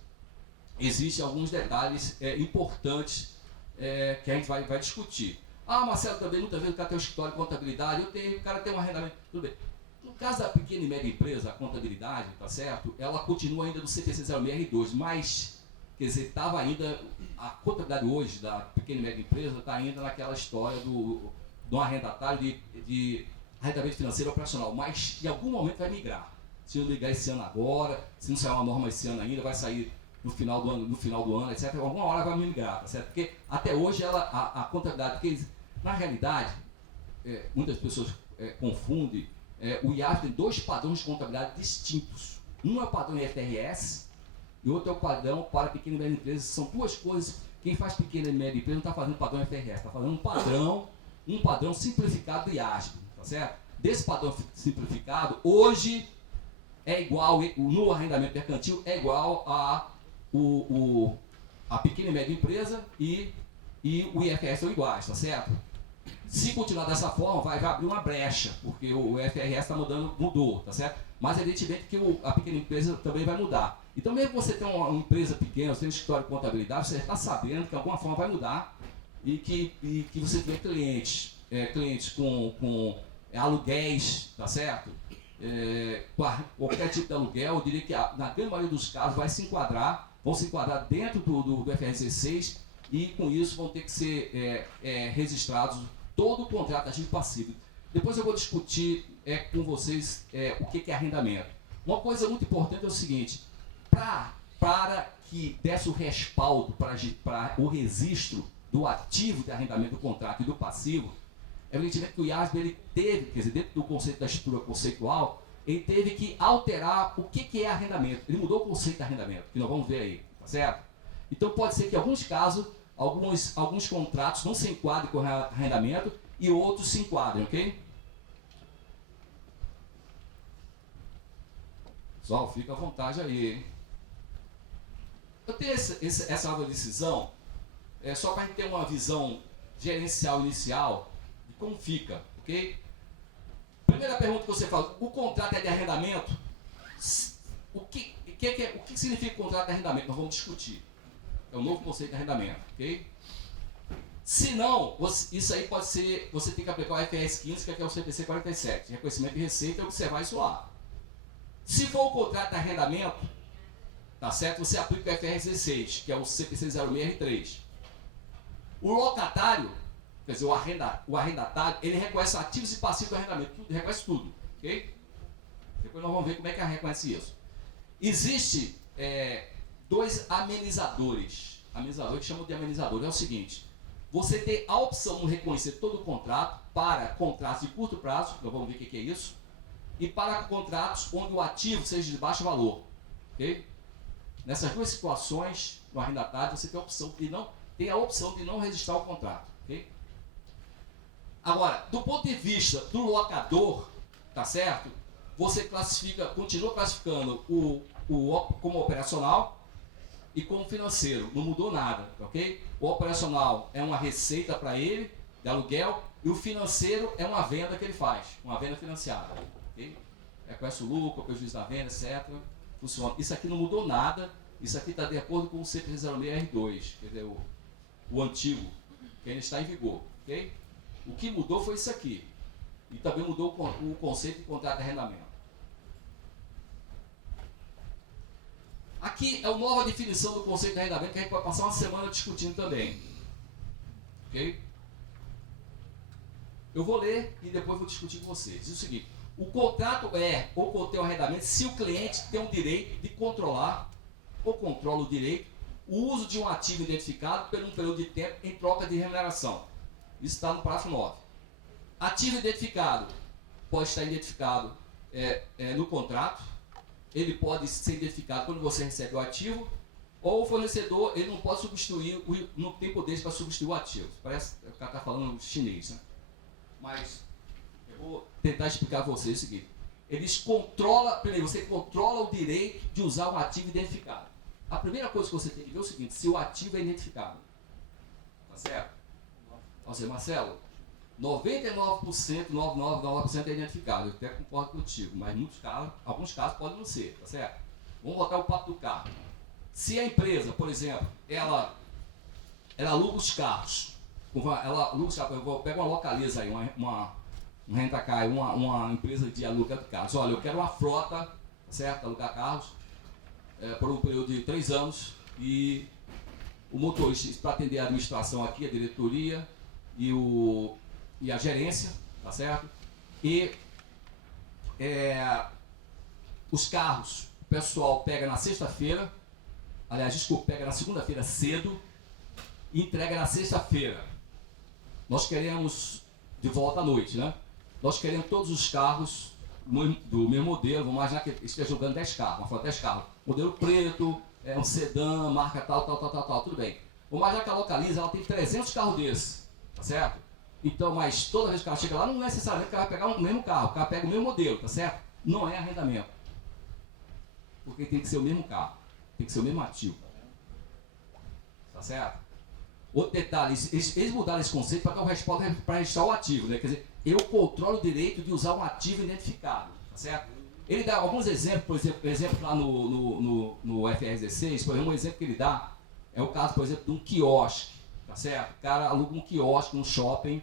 existem alguns detalhes importantes que a gente vai discutir. Marcelo, também muitas vezes o cara tem um escritório de contabilidade, o cara tem um arrendamento, tudo bem. No caso da pequena e média empresa, a contabilidade, tá certo? Ela continua ainda no CPC 06R2, mas, quer dizer, estava ainda, a contabilidade hoje da pequena e média empresa está ainda naquela história do arrendatário de arrendamento financeiro operacional, mas em algum momento vai migrar. Se não ligar esse ano agora, se não sair uma norma esse ano ainda, vai sair no final do ano, etc. Alguma hora vai migrar, tá certo? Porque até hoje a contabilidade, porque na realidade, muitas pessoas confundem, o IASB tem 2 padrões de contabilidade distintos. Um é o padrão IFRS e o outro é o padrão para pequena e média empresa. São 2 coisas Quem faz pequena e média empresa não está fazendo padrão FRS, está fazendo um padrão simplificado do IASB, tá certo? Desse padrão simplificado, hoje é igual, no arrendamento mercantil, é igual a pequena e média empresa e o IFRS são iguais, tá certo? Se continuar dessa forma, vai abrir uma brecha, porque o IFRS mudou, tá certo? Mas evidentemente que a pequena empresa também vai mudar. Então, mesmo que você tenha uma empresa pequena, você tem um escritório de contabilidade, você está sabendo que de alguma forma vai mudar e que você tem clientes com aluguéis, tá certo? Qualquer tipo de aluguel, eu diria que na grande maioria dos casos vão se enquadrar dentro do FRS 16 e com isso vão ter que ser registrados todo o contrato ativo e passivo. Depois eu vou discutir com vocês o que é arrendamento. Uma coisa muito importante é o seguinte, para que desse o respaldo para o registro do ativo de arrendamento do contrato e do passivo, evidentemente que o IASB ele teve, quer dizer, dentro do conceito da estrutura conceitual, ele teve que alterar o que é arrendamento. Ele mudou o conceito de arrendamento, que nós vamos ver aí, tá certo? Então pode ser que em alguns casos, alguns contratos não se enquadrem com arrendamento e outros se enquadrem, ok? Pessoal, fica à vontade aí, hein? Eu tenho essa nova decisão só para a gente ter uma visão gerencial inicial de como fica, ok? Primeira pergunta que você fala, o contrato é de arrendamento? O que significa contrato de arrendamento? Nós vamos discutir. É um novo conceito de arrendamento, ok? Se não, isso aí pode ser, você tem que aplicar o IFRS 15, que é o CPC 47, reconhecimento de receita, e observar isso lá. Se for o contrato de arrendamento, tá certo? Você aplica o IFRS 16, que é o CPC 06R3. O locatário, quer dizer, o arrendatário, ele reconhece ativos e passivos do arrendamento, reconhece tudo, ok? Depois nós vamos ver como é que reconhece isso. Existe dois amenizadores que chamam de amenizadores. É o seguinte, você tem a opção de reconhecer todo o contrato para contratos de curto prazo, nós vamos ver o que é isso, e para contratos onde o ativo seja de baixo valor, ok? Nessas duas situações, no arrendatário, você tem a opção de não registrar o contrato, ok? Agora, do ponto de vista do locador, tá certo? Você continua classificando como operacional e como financeiro, não mudou nada, ok? O operacional é uma receita para ele, de aluguel, e o financeiro é uma venda que ele faz, uma venda financiada, ok? Reconhece o lucro, o prejuízo da venda, etc. Funciona. Isso aqui não mudou nada, isso aqui está de acordo com o CP06R2, quer dizer, o antigo, que ainda está em vigor, ok? O que mudou foi isso aqui, e também mudou o conceito de contrato de arrendamento. Aqui é uma nova definição do conceito de arrendamento que a gente vai passar uma semana discutindo também, ok? Eu vou ler e depois vou discutir com vocês. Diz o seguinte, o contrato ou contém o arrendamento se o cliente tem o direito de controlar ou controla o direito o uso de um ativo identificado por um período de tempo em troca de remuneração. Isso está no parágrafo 9. Ativo identificado pode estar identificado no contrato, ele pode ser identificado quando você recebe o ativo, ou o fornecedor ele não pode substituir, não tem poder para substituir o ativo. Parece que o cara está falando chinês, né? Mas eu vou tentar explicar para vocês o seguinte. Primeiro, você controla o direito de usar um ativo identificado. A primeira coisa que você tem que ver é o seguinte, se o ativo é identificado. Tá certo? Você, Marcelo, 99%, 99% é identificado. Eu até concordo contigo, mas alguns casos podem não ser, tá certo? Vamos botar o papo do carro. Se a empresa, por exemplo, ela aluga os carros, eu pego uma Localiza aí, uma rentacar, uma empresa de aluguel de carros. Olha, eu quero uma frota, certo? Alugar carros por um período de 3 anos e o motorista, para atender a administração aqui, a diretoria e a gerência, tá certo? E os carros, o pessoal pega na sexta-feira, pega na segunda-feira cedo e entrega na sexta-feira. Nós queremos de volta à noite, né? Nós queremos todos os carros do mesmo modelo, vamos imaginar que esteja jogando 10 carros, uma frota 10 carros. Modelo preto, um sedã, marca tal, tudo bem. Ou mais já que a Localiza, ela tem 300 carros desses, tá certo? Então, mas toda vez que ela chega lá, não necessariamente que ela vai pegar o mesmo carro, o cara pega o mesmo modelo, tá certo? Não é arrendamento. Porque tem que ser o mesmo carro, tem que ser o mesmo ativo. Tá certo? Outro detalhe, eles mudaram esse conceito para dar o respaldo para registrar o ativo, né? Quer dizer, eu controlo o direito de usar um ativo identificado, tá certo? Ele dá alguns exemplos, por exemplo lá no FR 16, por exemplo, um exemplo que ele dá é o caso, por exemplo, de um quiosque, tá certo? O cara aluga um quiosque num shopping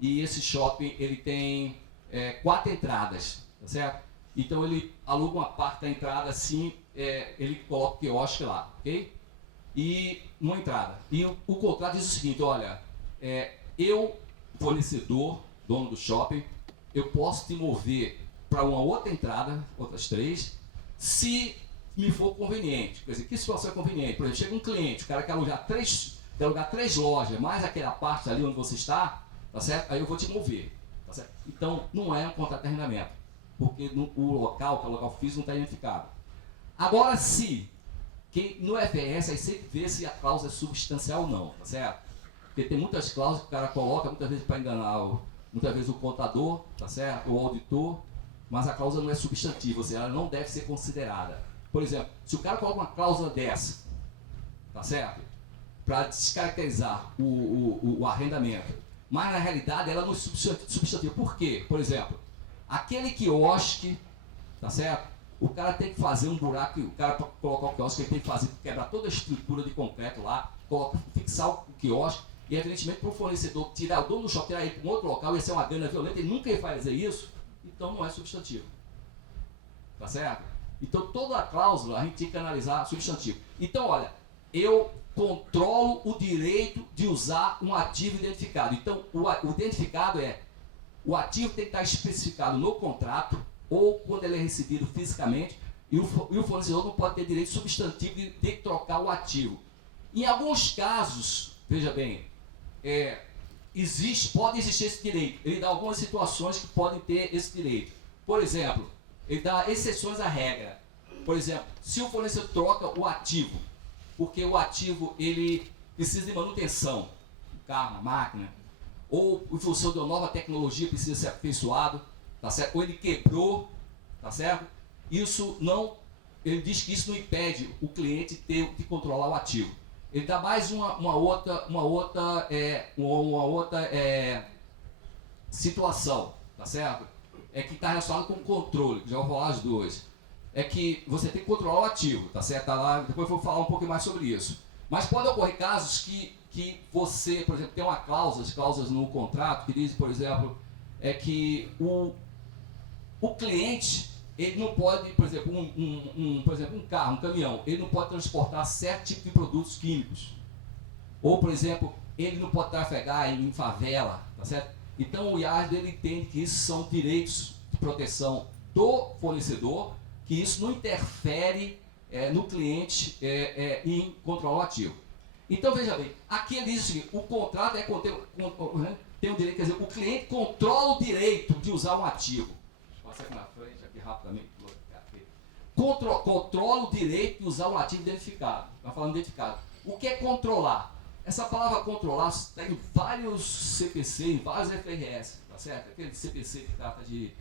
e esse shopping ele tem 4 entradas, tá certo? Então ele aluga uma parte da entrada assim, ele coloca o quiosque lá, ok? E uma entrada. E o contrato diz o seguinte, olha, eu, fornecedor, dono do shopping, eu posso te mover para uma outra entrada, outras 3, se me for conveniente. Quer dizer, que situação é conveniente? Por exemplo, chega um cliente, o cara quer alugar 3 lojas, mais aquela parte ali onde você está, tá certo? Aí eu vou te mover, tá certo? Então, não é um contrato de arrendamento, porque o local, que é o local físico, não está identificado. Agora, se que no FRS aí sempre vê se a cláusula é substancial ou não, tá certo? Porque tem muitas cláusulas que o cara coloca, muitas vezes para enganar, muitas vezes o contador, tá certo? O auditor, mas a cláusula não é substantiva, ou seja, ela não deve ser considerada. Por exemplo, se o cara coloca uma cláusula dessa, tá certo? Para descaracterizar o arrendamento, mas na realidade ela não é substantiva. Por quê? Por exemplo, aquele quiosque, tá certo? O cara tem que fazer um buraco, o cara para colocar o quiosque, ele tem que fazer, quebrar toda a estrutura de concreto lá, fixar o quiosque, e evidentemente para o fornecedor tirar o dono do shopping, tirar ele para um outro local, ia ser uma grana violenta, ele nunca ia fazer isso, então não é substantivo. Tá certo? Então toda a cláusula a gente tem que analisar substantivo. Então olha, eu controlo o direito de usar um ativo identificado. Então o identificado o ativo tem que estar especificado no contrato, ou quando ele é recebido fisicamente, e o fornecedor não pode ter direito substantivo de trocar o ativo. Em alguns casos, veja bem, pode existir esse direito. Ele dá algumas situações que podem ter esse direito. Por exemplo, ele dá exceções à regra. Por exemplo, se o fornecedor troca o ativo, porque o ativo ele precisa de manutenção, o carro, a máquina, ou em função de uma nova tecnologia precisa ser aperfeiçoado, tá certo? Ou ele quebrou, tá certo? Isso não, ele diz que isso não impede o cliente de controlar o ativo. Ele dá mais uma outra situação, tá certo? Que está relacionado com o controle, que já vou falar as duas. É que você tem que controlar o ativo, tá certo? Tá lá, depois eu vou falar um pouco mais sobre isso. Mas pode ocorrer casos que você, por exemplo, tem uma cláusulas no contrato que diz, por exemplo, que o cliente, ele não pode, por exemplo, um carro, um caminhão, ele não pode transportar certo tipo de produtos químicos. Ou, por exemplo, ele não pode trafegar em favela, tá certo? Então o IAS dele entende que isso são direitos de proteção do fornecedor, que isso não interfere no cliente em controlar o ativo. Então veja bem, aqui ele diz o seguinte, o contrato tem o direito, quer dizer, o cliente controla o direito de usar um ativo. Passa aqui na frente, aqui rapidamente. Controla o direito de usar um ativo identificado. Está falando identificado. O que é controlar? Essa palavra controlar tem vários CPC, vários FRS, tá certo? Aquele CPC que trata de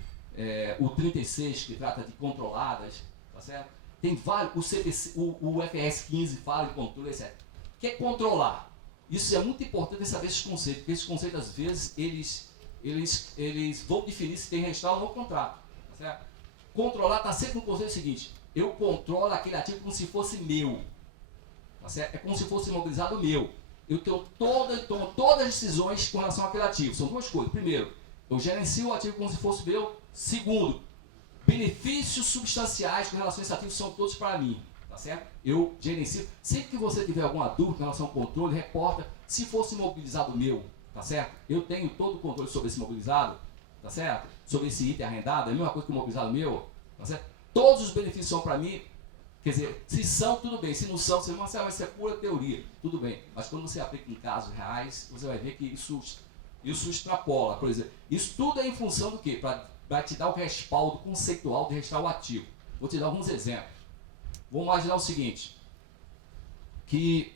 o 36 que trata de controladas, tá certo? Tem vários, o FRS 15 fala de controle, etc. O que é controlar? Isso é muito importante saber esses conceitos, porque esses conceitos às vezes eles vão definir se tem registrado ou não contrato, tá certo? Controlar está sempre no conceito seguinte: eu controlo aquele ativo como se fosse meu, tá certo? É como se fosse imobilizado meu. Eu tomo todas as decisões com relação àquele ativo. São duas coisas. Primeiro, eu gerencio o ativo como se fosse meu. Segundo, benefícios substanciais com relação a esse ativo são todos para mim, tá certo? Eu gerencio. Sempre que você tiver alguma dúvida com relação ao controle, reporta. Se fosse imobilizado meu, tá certo? Eu tenho todo o controle sobre esse imobilizado, tá certo? Sobre esse item arrendado, é a mesma coisa que o imobilizado meu, tá certo? Todos os benefícios são para mim. Quer dizer, se são, tudo bem. Se não são, você vai ser pura teoria. Tudo bem. Mas quando você aplica em casos reais, você vai ver que isso extrapola. Por exemplo, isso tudo é em função do quê? Para te dar o respaldo conceitual de registrar o ativo. Vou te dar alguns exemplos. Vamos imaginar o seguinte, que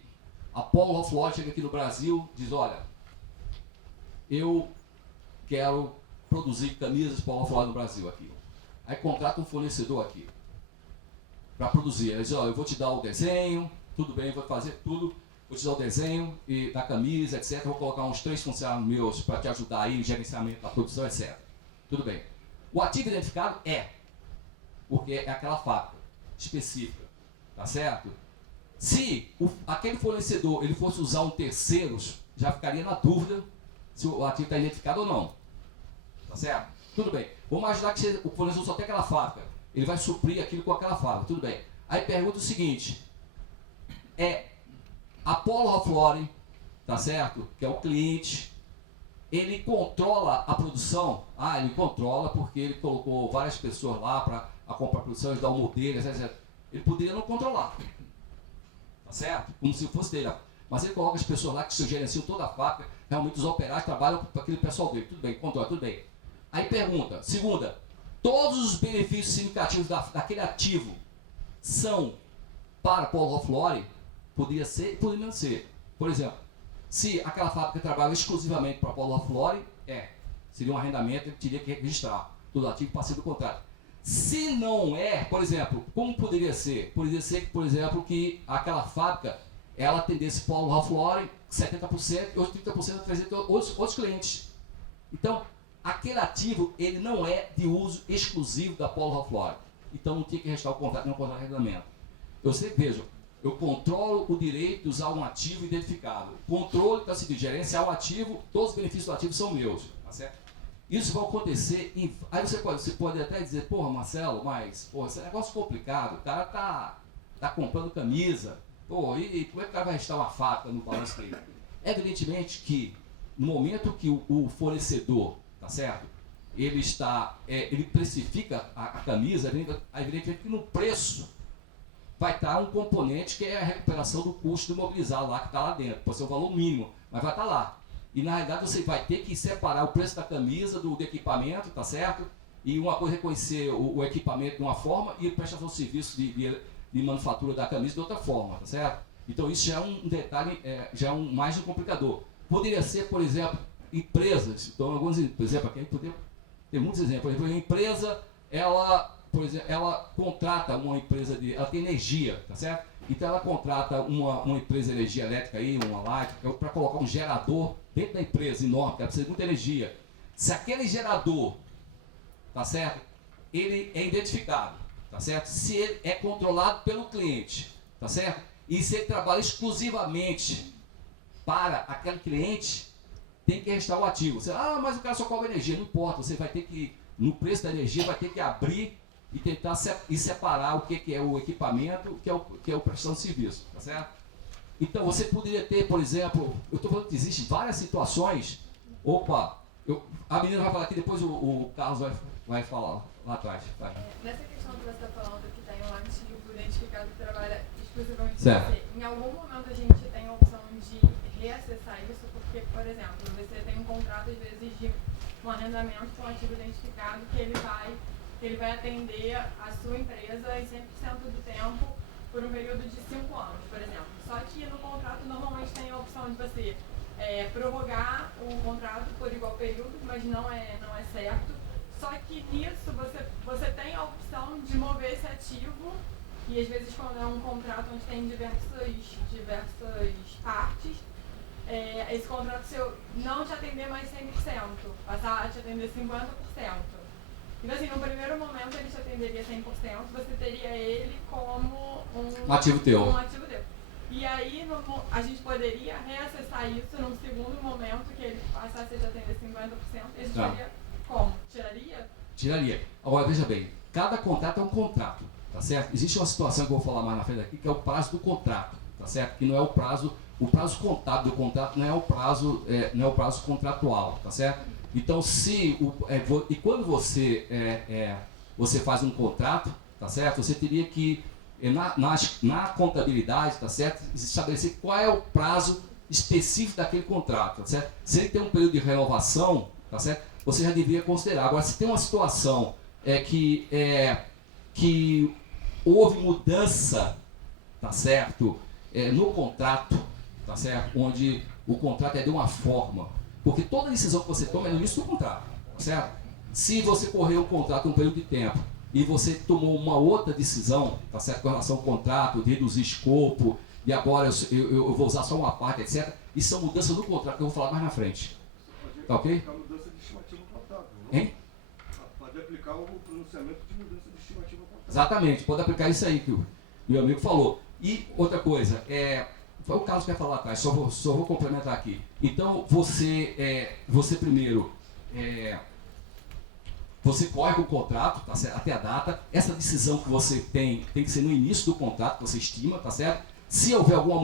A Polo Flor chega aqui no Brasil, diz, olha, eu quero produzir camisas Polo Flor no Brasil aqui. Aí contrata um fornecedor aqui para produzir. Ele diz, olha, eu vou te dar o desenho, tudo bem, vou fazer tudo, vou te dar o desenho da camisa, etc. Vou colocar uns 3 funcionários meus para te ajudar aí, o gerenciamento da produção, etc. Tudo bem. O ativo identificado porque é aquela fábrica específica, tá certo? Se aquele fornecedor ele fosse usar um terceiro, já ficaria na dúvida se o ativo está identificado ou não, tá certo? Tudo bem. Vamos imaginar que o fornecedor só tem aquela fábrica, ele vai suprir aquilo com aquela fábrica, tudo bem. Aí pergunta o seguinte, a Polo Flore, tá certo? Que é o cliente, ele controla a produção? Ele controla porque ele colocou várias pessoas lá para acompanhar a produção, ele dá um modelo, etc. Ele poderia não controlar, tá certo? Como se fosse dele. Mas ele coloca as pessoas lá que se gerenciam toda a fábrica, realmente os operários trabalham para aquele pessoal dele, tudo bem, controla, tudo bem. Aí pergunta, segunda, todos os benefícios significativos daquele ativo são para a Polo Flore? Poderia ser e poderia não ser. Por exemplo, se aquela fábrica trabalha exclusivamente para a Polo Flore, seria um arrendamento, ele teria que registrar todo ativo para ser do contrato. Se não por exemplo, como poderia ser? Poderia ser, por exemplo, que aquela fábrica, ela atendesse Polo Flore 70% e outros 30% atendesse outros clientes. Então, aquele ativo, ele não é de uso exclusivo da Polo Flore. Então, não tinha que registrar o contrato, não contrato de arrendamento. Eu sempre vejo, eu controlo o direito de usar um ativo identificado. Controle da seguinte, gerenciar o ativo, todos os benefícios do ativo são meus. Tá certo? Isso vai acontecer, aí você pode até dizer, porra, Marcelo, mas esse negócio complicado, o cara tá comprando camisa, e como é que o cara vai registrar uma fábrica no balanço dele? Evidentemente que, no momento que o fornecedor, tá certo? Ele precifica a camisa, evidentemente que no preço vai estar um componente que é a recuperação do custo imobilizado lá, que está lá dentro. Pode ser um valor mínimo, mas vai estar lá. E na realidade você vai ter que separar o preço da camisa do equipamento, tá certo? E uma coisa é reconhecer o equipamento de uma forma e a prestação de serviço de manufatura da camisa de outra forma, tá certo? Então isso já é um detalhe, já é mais um complicador. Poderia ser, por exemplo, empresas. Então, alguns exemplos aqui, tem muitos exemplos. Por exemplo, a empresa, ela contrata uma empresa ela tem energia, tá certo? Então ela contrata uma empresa de energia elétrica aí, uma Light, para colocar um gerador dentro da empresa enorme, que precisa de muita energia. Se aquele gerador, tá certo? Ele é identificado, tá certo? Se ele é controlado pelo cliente, tá certo? E se ele trabalha exclusivamente para aquele cliente, tem que registrar o ativo. Você, mas o cara só cobra energia, não importa, você vai ter que, no preço da energia, vai ter que abrir e tentar separar o que é o equipamento, o que é o prestação de serviço, tá certo? Então você poderia ter, por exemplo, eu estou falando que existem várias situações, a menina vai falar aqui, depois o Carlos vai falar lá atrás. Vai. Nessa questão que você está falando, que tem um ativo identificado que trabalha exclusivamente certo. com você, em algum momento a gente tem a opção de reacessar isso, porque, por exemplo, você tem um contrato, às vezes, de um arrendamento com ativo identificado que ele vai atender a sua empresa em 100% do tempo por um período de 5 anos, por exemplo. Só que no contrato normalmente tem a opção de você prorrogar o contrato por igual período, mas não é certo. Só que nisso você tem a opção de mover esse ativo, e às vezes quando é um contrato onde tem diversas partes, esse contrato seu não te atender mais 100%, passar a te atender 50%. Então assim, no primeiro momento ele te atenderia 100%, você teria ele como um ativo teu. E aí a gente poderia reacessar isso num segundo momento que ele passasse a te atender 50%, e a gente faria como? Tiraria? Agora veja bem, cada contrato é um contrato, tá certo? Existe uma situação que eu vou falar mais na frente aqui, que é o prazo do contrato, tá certo? Que não é o prazo contábil do contrato, não é o prazo contratual, tá certo? Então e quando você faz um contrato, tá certo? Você teria que na contabilidade, tá certo? Estabelecer qual é o prazo específico daquele contrato, tá certo? Se ele tem um período de renovação, tá certo? Você já deveria considerar. Agora, se tem uma situação que houve mudança, tá certo? No contrato, tá certo? Onde o contrato é de uma forma. Porque toda decisão que você toma é no início do contrato, tá certo? Se você correu um contrato um período de tempo e você tomou uma outra decisão, tá certo? Com relação ao contrato, de reduzir escopo, de agora eu vou usar só uma parte, etc. Isso são mudanças no contrato que eu vou falar mais na frente. Tá ok? A mudança de estimativa contábil, Hein? pode aplicar o pronunciamento de mudança de estimativa contábil. Exatamente, pode aplicar isso aí que o meu amigo falou. E outra coisa, foi o Carlos que ia falar atrás, só vou complementar aqui. Então, você primeiro, você corre com o contrato, tá certo? Até a data. Essa decisão que você tem que ser no início do contrato, que você estima, tá certo? Se houver alguma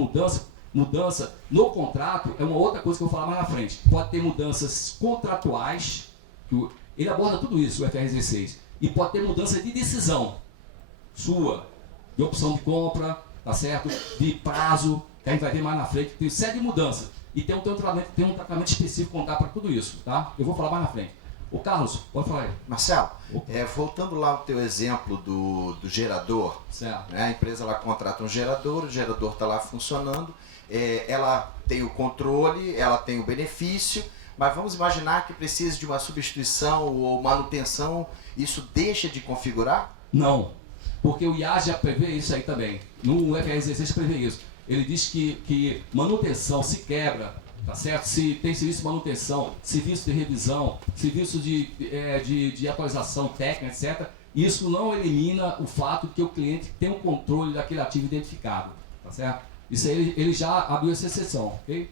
mudança no contrato, é uma outra coisa que eu vou falar mais na frente. Pode ter mudanças contratuais, ele aborda tudo isso, o FR 16. E pode ter mudança de decisão sua, de opção de compra, tá certo? De prazo, que a gente vai ver mais na frente. Tem série de mudanças. E tem um tratamento específico contar para tudo isso, tá? Eu vou falar mais na frente. Ô Carlos, pode falar aí. Marcelo, voltando lá ao teu exemplo do gerador, Certo. né? A empresa ela contrata um gerador, o gerador está lá funcionando, ela tem o controle, ela tem o benefício, mas vamos imaginar que precise de uma substituição ou manutenção, isso deixa de configurar? Não, porque o IAS já prevê isso aí também. No FR 16 prevê isso. Ele diz que manutenção se quebra, tá certo? Se tem serviço de manutenção, serviço de revisão, serviço de atualização técnica, etc., isso não elimina o fato de que o cliente tem o controle daquele ativo identificado, tá certo? Isso aí ele já abriu essa exceção, ok?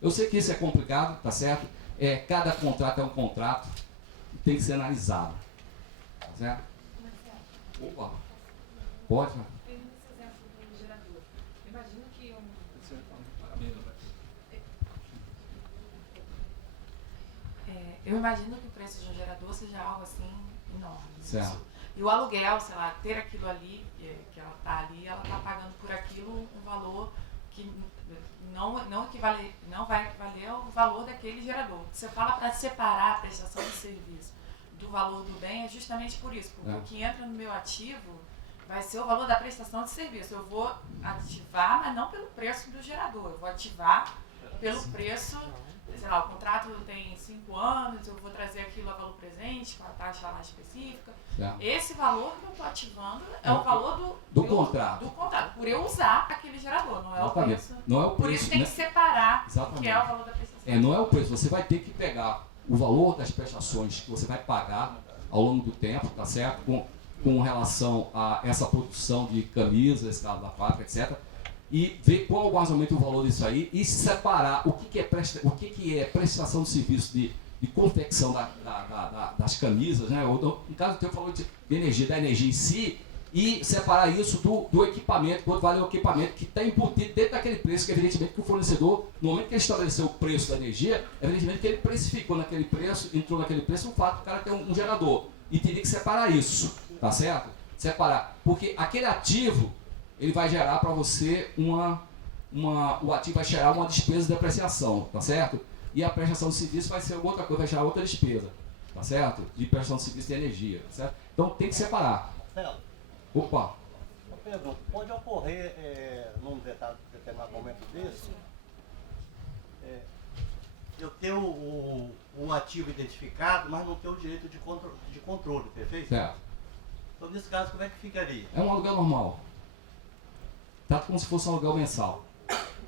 Eu sei que isso é complicado, tá certo? Cada contrato é um contrato, tem que ser analisado, tá certo? Opa, pode, né? Eu imagino que o preço de um gerador seja algo assim enorme. Certo. E o aluguel, sei lá, ter aquilo ali, que ela está ali, ela está pagando por aquilo um valor que não vai valer o valor daquele gerador. Você fala para separar a prestação de serviço do valor do bem é justamente por isso, porque o que entra no meu ativo vai ser o valor da prestação de serviço. Eu vou ativar, mas não pelo preço do gerador, eu vou ativar pelo preço. Sei lá, o contrato tem 5 anos, eu vou trazer aquilo a valor presente, com a taxa lá específica. Esse valor que eu estou ativando é o valor do contrato. Por eu usar aquele gerador, não é o preço. Não é o preço. Por isso tem que separar o que é o valor da prestação. Não é o preço, você vai ter que pegar o valor das prestações que você vai pagar ao longo do tempo, tá certo? Com relação a essa produção de camisas, da fábrica, etc., e ver qual mais ou menos o valor disso aí e separar o que é prestação de serviço de confecção das camisas, né? Ou, no caso, eu falou de energia, da energia em si, e separar isso do equipamento, quanto vale o equipamento que está embutido dentro daquele preço, que evidentemente que o fornecedor, no momento que ele estabeleceu o preço da energia, evidentemente que ele precificou naquele preço, entrou naquele preço, o fato do cara ter um gerador. E teria que separar isso, tá certo? Separar, porque aquele ativo, ele vai gerar para você o ativo vai gerar uma despesa de depreciação, tá certo? E a prestação de serviço vai ser outra coisa, vai gerar outra despesa, tá certo? De prestação de serviço de energia, tá certo? Então tem que separar. Marcelo. Opa! Pedro, pode ocorrer num determinado momento desse, eu ter um ativo identificado, mas não ter o direito de controle, perfeito? Certo. Então nesse caso como é que ficaria? É um aluguel normal. Trata como se fosse um aluguel mensal.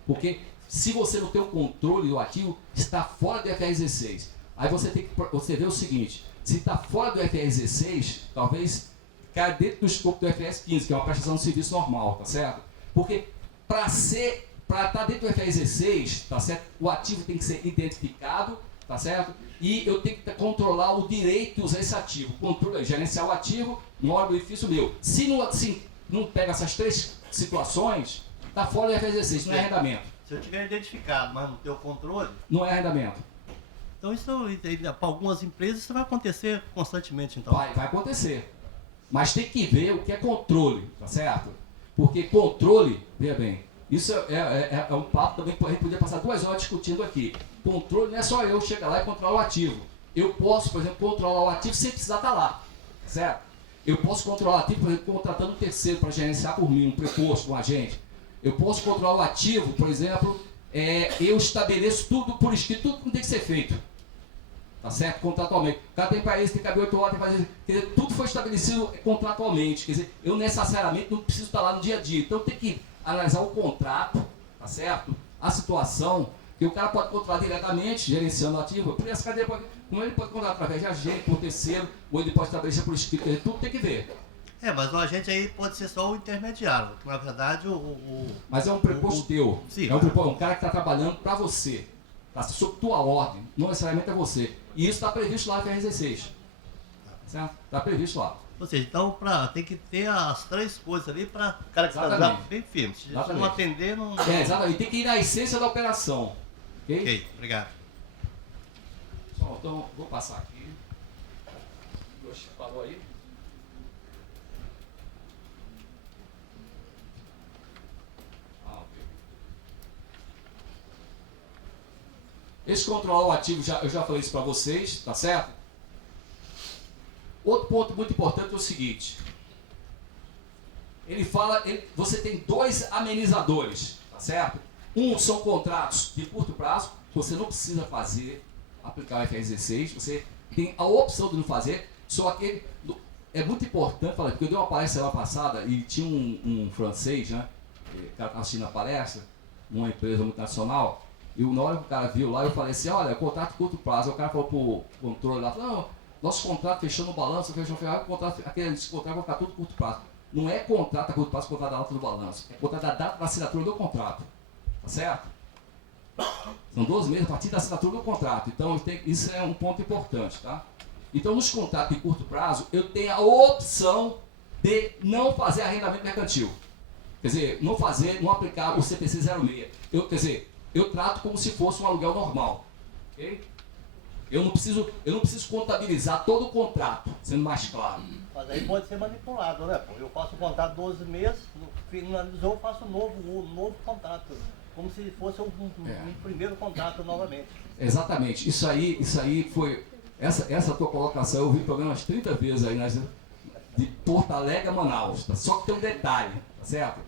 Porque se você não tem o controle do ativo, está fora do FR 16. Aí você vê o seguinte, se está fora do FR 16, talvez caia dentro do escopo do FRS 15, que é uma prestação de serviço normal, tá certo? Porque para estar dentro do FR 16, tá certo? O ativo tem que ser identificado, tá certo? E eu tenho que controlar o direito de usar esse ativo. Controle, gerenciar o ativo, mora no edifício meu. Se não pega essas três situações, está fora do FR 16, não é arrendamento. Se eu tiver identificado, mas não ter o controle... Não é arrendamento. Então isso, para algumas empresas, isso vai acontecer constantemente, então? Vai acontecer. Mas tem que ver o que é controle, tá certo? Porque controle, veja bem, isso é um papo também que a gente podia passar 2 horas discutindo aqui. Controle não é só eu chegar lá e controlar o ativo. Eu posso, por exemplo, controlar o ativo sem precisar estar lá, certo? Eu posso controlar o ativo, por exemplo, contratando um terceiro para gerenciar por mim, um preposto, um agente. Eu posso controlar o ativo, por exemplo, eu estabeleço tudo por escrito, tudo que tem que ser feito. Tá certo? Contratualmente. O cara tem para isso, tem que abrir 8 horas, tem que fazer. Quer dizer, tudo foi estabelecido contratualmente. Quer dizer, eu necessariamente não preciso estar lá no dia a dia. Então tem que analisar o contrato, tá certo? A situação, que o cara pode controlar diretamente, gerenciando o ativo. Por essa cadeia, como ele pode controlar através de agente, por terceiro, ou ele pode estabelecer por escrito. Quer dizer, tudo tem que ver. Mas o agente aí pode ser só o intermediário. Na verdade, Mas é um preposto teu. Sim, É um cara que está trabalhando para você. Está sob tua ordem. Não necessariamente é você. E isso está previsto lá no FR16. Certo? Está previsto lá. Ou seja, então tem que ter as 3 coisas ali para caracterizar Exatamente. bem firme. Se não Exatamente. atender, não... Exatamente. Tem que ir na essência da operação. Ok? Ok, obrigado. Pessoal, então, vou passar aqui. O Chico falou aí. Esse controlar o ativo, eu já falei isso para vocês, tá certo? Outro ponto muito importante é o seguinte. Ele fala, você tem 2 amenizadores, tá certo? Um são contratos de curto prazo, você não precisa aplicar o FR16, você tem a opção de não fazer, só que é muito importante falar, porque eu dei uma palestra semana passada e tinha um francês, né? O cara estava assistindo a palestra, numa empresa multinacional. E na hora que o cara viu lá, eu falei assim, olha, contrato de curto prazo. O cara falou pro controle lá, não, nosso contrato fechou no balanço, esse contrato vai ficar tudo curto prazo. Não é contrato a curto prazo, contrato da data do balanço. É contrato da data da assinatura do contrato. Tá certo? São 12 meses a partir da assinatura do contrato. Então, isso é um ponto importante, tá? Então, nos contratos de curto prazo, eu tenho a opção de não fazer arrendamento mercantil. Quer dizer, não aplicar o CPC 06. Eu trato como se fosse um aluguel normal. Okay? Eu não preciso contabilizar todo o contrato, sendo mais claro. Mas aí pode ser manipulado, né? Eu faço o contrato 12 meses, finalizou, eu faço um novo contrato. Como se fosse um primeiro contrato novamente. Exatamente. Isso aí foi... Essa tua colocação eu vi pelo menos 30 vezes aí, de Porto Alegre a Manaus. Tá? Só que tem um detalhe, tá certo?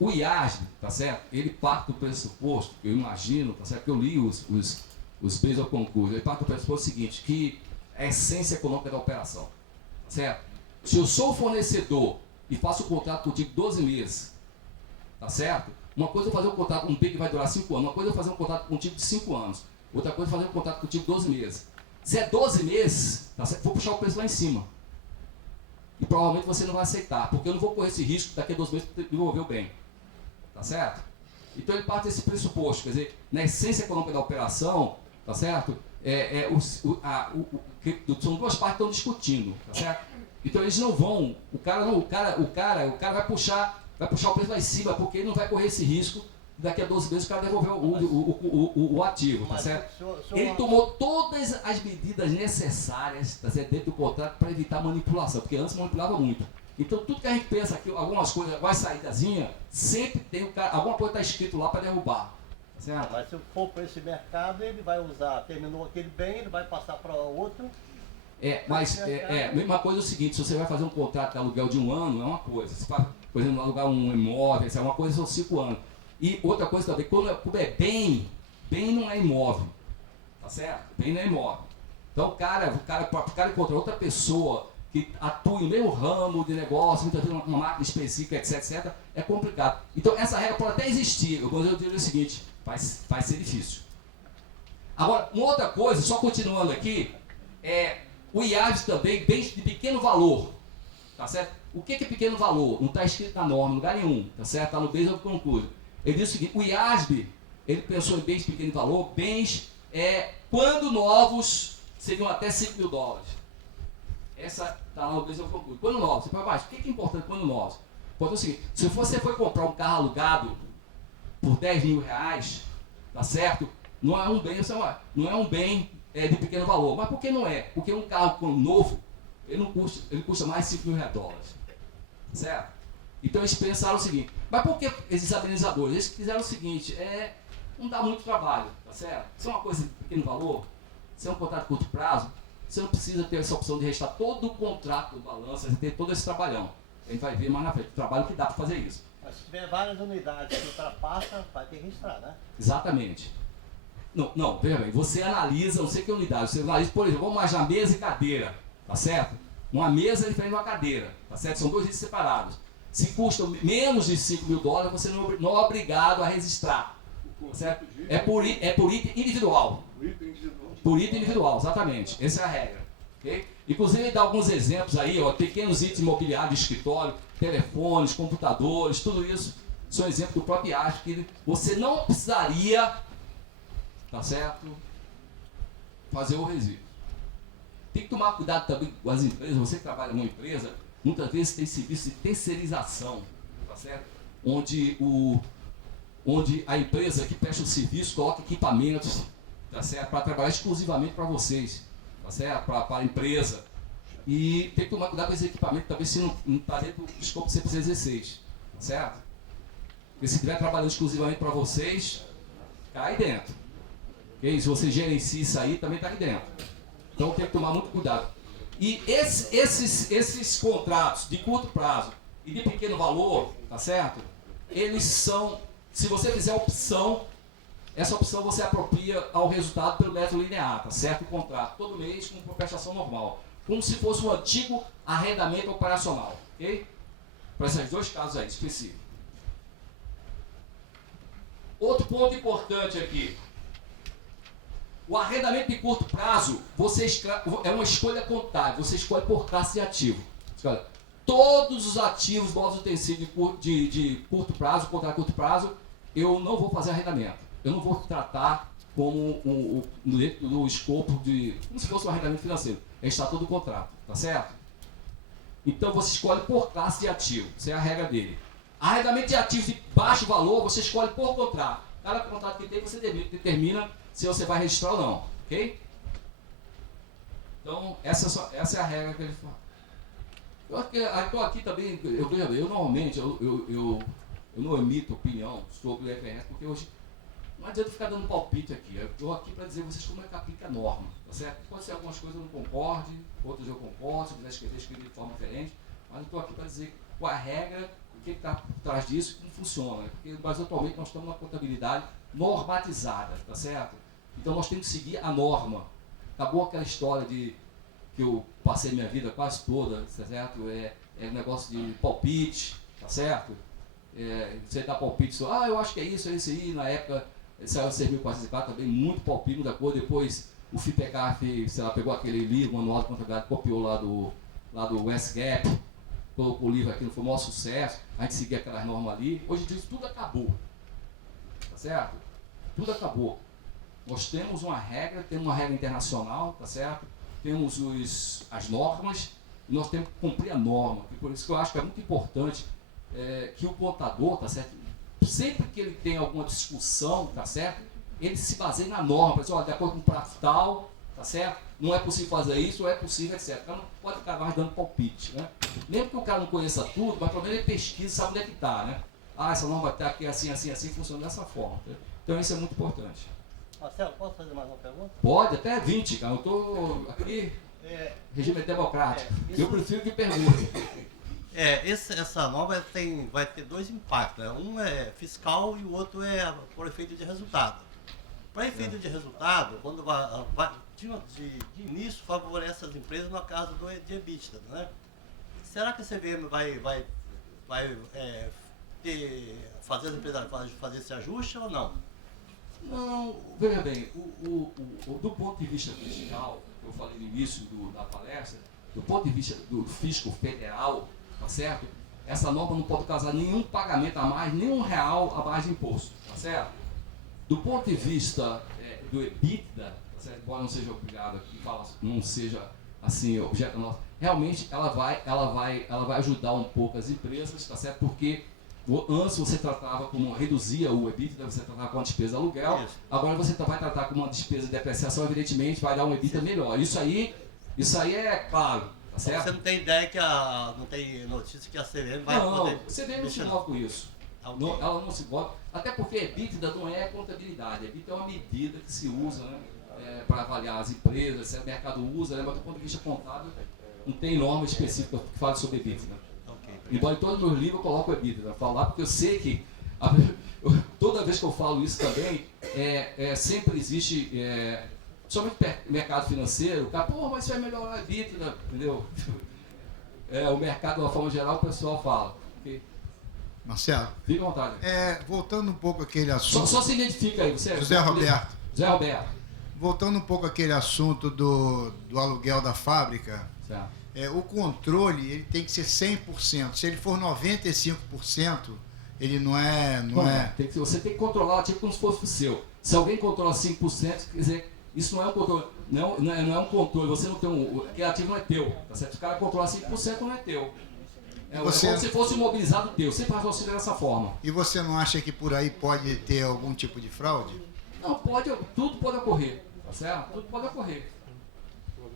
O IASB, tá certo? Ele parte do pressuposto, eu imagino, tá certo? Que eu li os bens ao concurso, ele parte do pressuposto seguinte, que a essência econômica da operação, tá certo? Se eu sou fornecedor e faço um contrato contigo 12 meses, tá certo? Uma coisa é fazer um contrato com um bem que vai durar 5 anos, uma coisa é fazer um contrato contigo de 5 anos, outra coisa é fazer um contrato contigo de 12 meses. Se é 12 meses, tá certo? Vou puxar o preço lá em cima. E provavelmente você não vai aceitar, porque eu não vou correr esse risco daqui a 12 meses para desenvolver o bem. Tá certo? Então ele parte desse pressuposto, quer dizer, na essência econômica da operação, tá certo? São 2 partes que estão discutindo, tá certo? Então eles não vão, o cara vai puxar o preço lá em cima, porque ele não vai correr esse risco daqui a 12 meses o cara devolver o ativo, tá certo? Ele tomou todas as medidas necessárias, tá certo, dentro do contrato para evitar manipulação, porque antes manipulava muito. Então tudo que a gente pensa que algumas coisas vai sair dazinha, sempre tem alguma coisa está escrito lá para derrubar. Tá certo? Mas se for para esse mercado, ele vai usar, terminou aquele bem, ele vai passar para outro. Mesma coisa é o seguinte, se você vai fazer um contrato de aluguel de 1 ano, é uma coisa. Se faz, por exemplo, alugar um imóvel, é uma coisa, são 5 anos. E outra coisa também, quando é bem não é imóvel. Tá certo? Bem não é imóvel. Então o cara encontrar outra pessoa que atua no mesmo ramo de negócio, muitas vezes uma máquina específica, etc., é complicado. Então essa regra pode até existir, mas eu digo o seguinte, vai ser difícil. Agora, uma outra coisa, só continuando aqui, o IAD também, bens de pequeno valor, tá certo? O que é pequeno valor? Não está escrito na norma, em lugar nenhum, tá certo? Está no bens of conclusion. Ele diz o seguinte, o IASB, ele pensou em bens de pequeno valor, bens, quando novos, seriam até $5.000. Essa está lá no bens of conclusion. Quando novos, você fala, mas o que é importante quando novos? Pode ser o seguinte, se você for comprar um carro alugado por R$10.000, tá certo? Não é um bem, não é um bem de pequeno valor. Mas por que não é? Porque um carro novo, ele custa mais de $5.000. Certo? Então eles pensaram o seguinte, mas por que esses amenizadores? Eles fizeram o seguinte, não dá muito trabalho, tá certo? Se é uma coisa de pequeno valor, se é um contrato de curto prazo, você não precisa ter essa opção de registrar todo o contrato do balanço, você tem todo esse trabalhão. A gente vai ver mais na frente o trabalho que dá para fazer isso. se tiver várias unidades que ultrapassa, vai ter que registrar, né? Exatamente. Não, veja bem, você analisa, não sei que unidade, você analisa, por exemplo, vamos imaginar mesa e cadeira, tá certo? Uma mesa é diferente de uma cadeira, tá certo? São dois itens separados. Se custa menos de $5.000, você não é obrigado a registrar, tá certo? É por item individual. Por item individual, exatamente. Essa é a regra. Okay? Inclusive, ele dá alguns exemplos aí, ó, pequenos itens imobiliários de escritório, telefones, computadores, tudo isso são exemplos do próprio IASP, que você não precisaria, tá certo, fazer o resíduo. Tem que tomar cuidado também com as empresas. Você que trabalha numa empresa, muitas vezes tem serviço de terceirização, tá certo? Onde a empresa que presta o serviço coloca equipamentos, tá certo? Para trabalhar exclusivamente para vocês, tá certo? Para a empresa. E tem que tomar cuidado com esse equipamento também, se não está dentro do escopo do CP616, tá certo? Porque se estiver trabalhando exclusivamente para vocês, cai dentro. Okay? Se você gerencia isso aí, também está aí dentro. Então tem que tomar muito cuidado. E esses contratos de curto prazo e de pequeno valor, tá certo? Eles são, se você fizer a opção, essa opção você apropria ao resultado pelo método linear, tá certo? O contrato, todo mês com prestação normal. Como se fosse um antigo arrendamento operacional, ok? Para esses dois casos aí, específicos. Outro ponto importante aqui. O arrendamento de curto prazo, é uma escolha contábil, você escolhe por classe de ativo. Todos os ativos, móveis utensílios de curto prazo, contrato de curto prazo, eu não vou fazer arrendamento. Eu não vou tratar como dentro do escopo como se fosse um arrendamento financeiro. É estatuto do contrato, tá certo? Então você escolhe por classe de ativo, essa é a regra dele. Arrendamento de ativos de baixo valor, você escolhe por contrato. Cada contrato que tem, você determina se você vai registrar ou não, ok? Então, essa é a regra que ele fala. Eu estou aqui também, eu normalmente, eu não emito opinião sobre o IFRS, porque hoje não adianta ficar dando palpite aqui. Eu estou aqui para dizer a vocês como é que aplica a norma, tá certo? Pode ser algumas coisas eu não concorde, outras eu concordo, se quiser escrever de forma diferente, mas eu estou aqui para dizer qual é a regra, o que está por trás disso, como funciona. Porque, mas atualmente nós estamos numa contabilidade normatizada, tá certo? Então nós temos que seguir a norma. Acabou aquela história que eu passei minha vida quase toda, tá certo? É um negócio de palpite, tá certo? Você dá palpite só, eu acho que é isso aí. Na época saiu o 6.404 também, muito palpite, muita coisa. Depois o FIPECAF, sei lá, pegou aquele livro, manual de contabilidade, copiou lá do West Gap, colocou o livro aqui, foi o maior sucesso. A gente seguia aquelas normas ali. Hoje em dia isso tudo acabou, tá certo? Tudo acabou. Nós temos uma regra internacional, tá certo? Temos as normas e nós temos que cumprir a norma. E por isso que eu acho que é muito importante que o contador, tá certo? Sempre que ele tem alguma discussão, tá certo? Ele se baseia na norma, para dizer, de acordo com o prazo tal, tá certo? Não é possível fazer isso, ou é possível, etc. O cara não pode ficar mais dando palpite, né? Mesmo que o cara não conheça tudo, mas pelo menos ele pesquisa e sabe onde é que está, né? Essa norma está aqui assim, funciona dessa forma. Tá? Então isso é muito importante. Marcelo, posso fazer mais uma pergunta? Pode, até 20, cara. Eu estou aqui, regime democrático. Eu prefiro que pergunte. Essa norma vai ter dois impactos, né? Um é fiscal e o outro é por efeito de resultado. Para efeito de resultado, quando de início favorece as empresas no caso de EBITDA, né? Será que a CVM vai fazer as empresas fazer esse ajuste ou não? Não, veja bem, do ponto de vista fiscal, eu falei no início da palestra, do ponto de vista do fisco federal, tá certo? Essa norma não pode causar nenhum pagamento a mais, nenhum real a mais de imposto, tá certo? Do ponto de vista do EBITDA, tá certo? Embora não seja obrigado aqui, não seja assim objeto nosso, realmente ela vai ajudar um pouco as empresas, tá certo? Porque antes você tratava como reduzia o EBITDA, você tratava com uma despesa de aluguel, isso. Agora você vai tratar com uma despesa de depreciação, evidentemente vai dar um EBITDA melhor. Isso aí é claro, tá certo? Você não tem ideia não tem notícia que a CVM vai poder... Não, a CVM não se move com isso. Não, ela não se move, até porque EBITDA não é contabilidade, EBITDA é uma medida que se usa, né, para avaliar as empresas, se o mercado usa, né, mas do ponto de vista contábil não tem norma específica que fale sobre EBITDA. Ok. Embora em todos os meus livros eu coloco o EBITDA, eu falo lá porque eu sei que toda vez que eu falo isso também, sempre existe, somente mercado financeiro, o cara, pô, mas isso vai melhorar a EBITDA, entendeu? O mercado, de uma forma geral, o pessoal fala. Okay? Marcelo, Fique à vontade. voltando um pouco àquele assunto... Só se identifica aí, você. José Roberto. José Roberto. Voltando um pouco àquele assunto do aluguel da fábrica, Certo. o controle ele tem que ser 100%. Se ele for 95%, ele não é... Você tem que controlar o ativo como se fosse o seu. Se alguém controla 5%, quer dizer, isso não é um controle. Não é um controle. Você não tem aquele ativo não é teu. Tá certo? Se o cara controla 5%, não é teu. É como se fosse imobilizado teu. Sempre raciocina dessa forma. E você não acha que por aí pode ter algum tipo de fraude? Não, tudo pode ocorrer. Tá certo? Tudo pode ocorrer.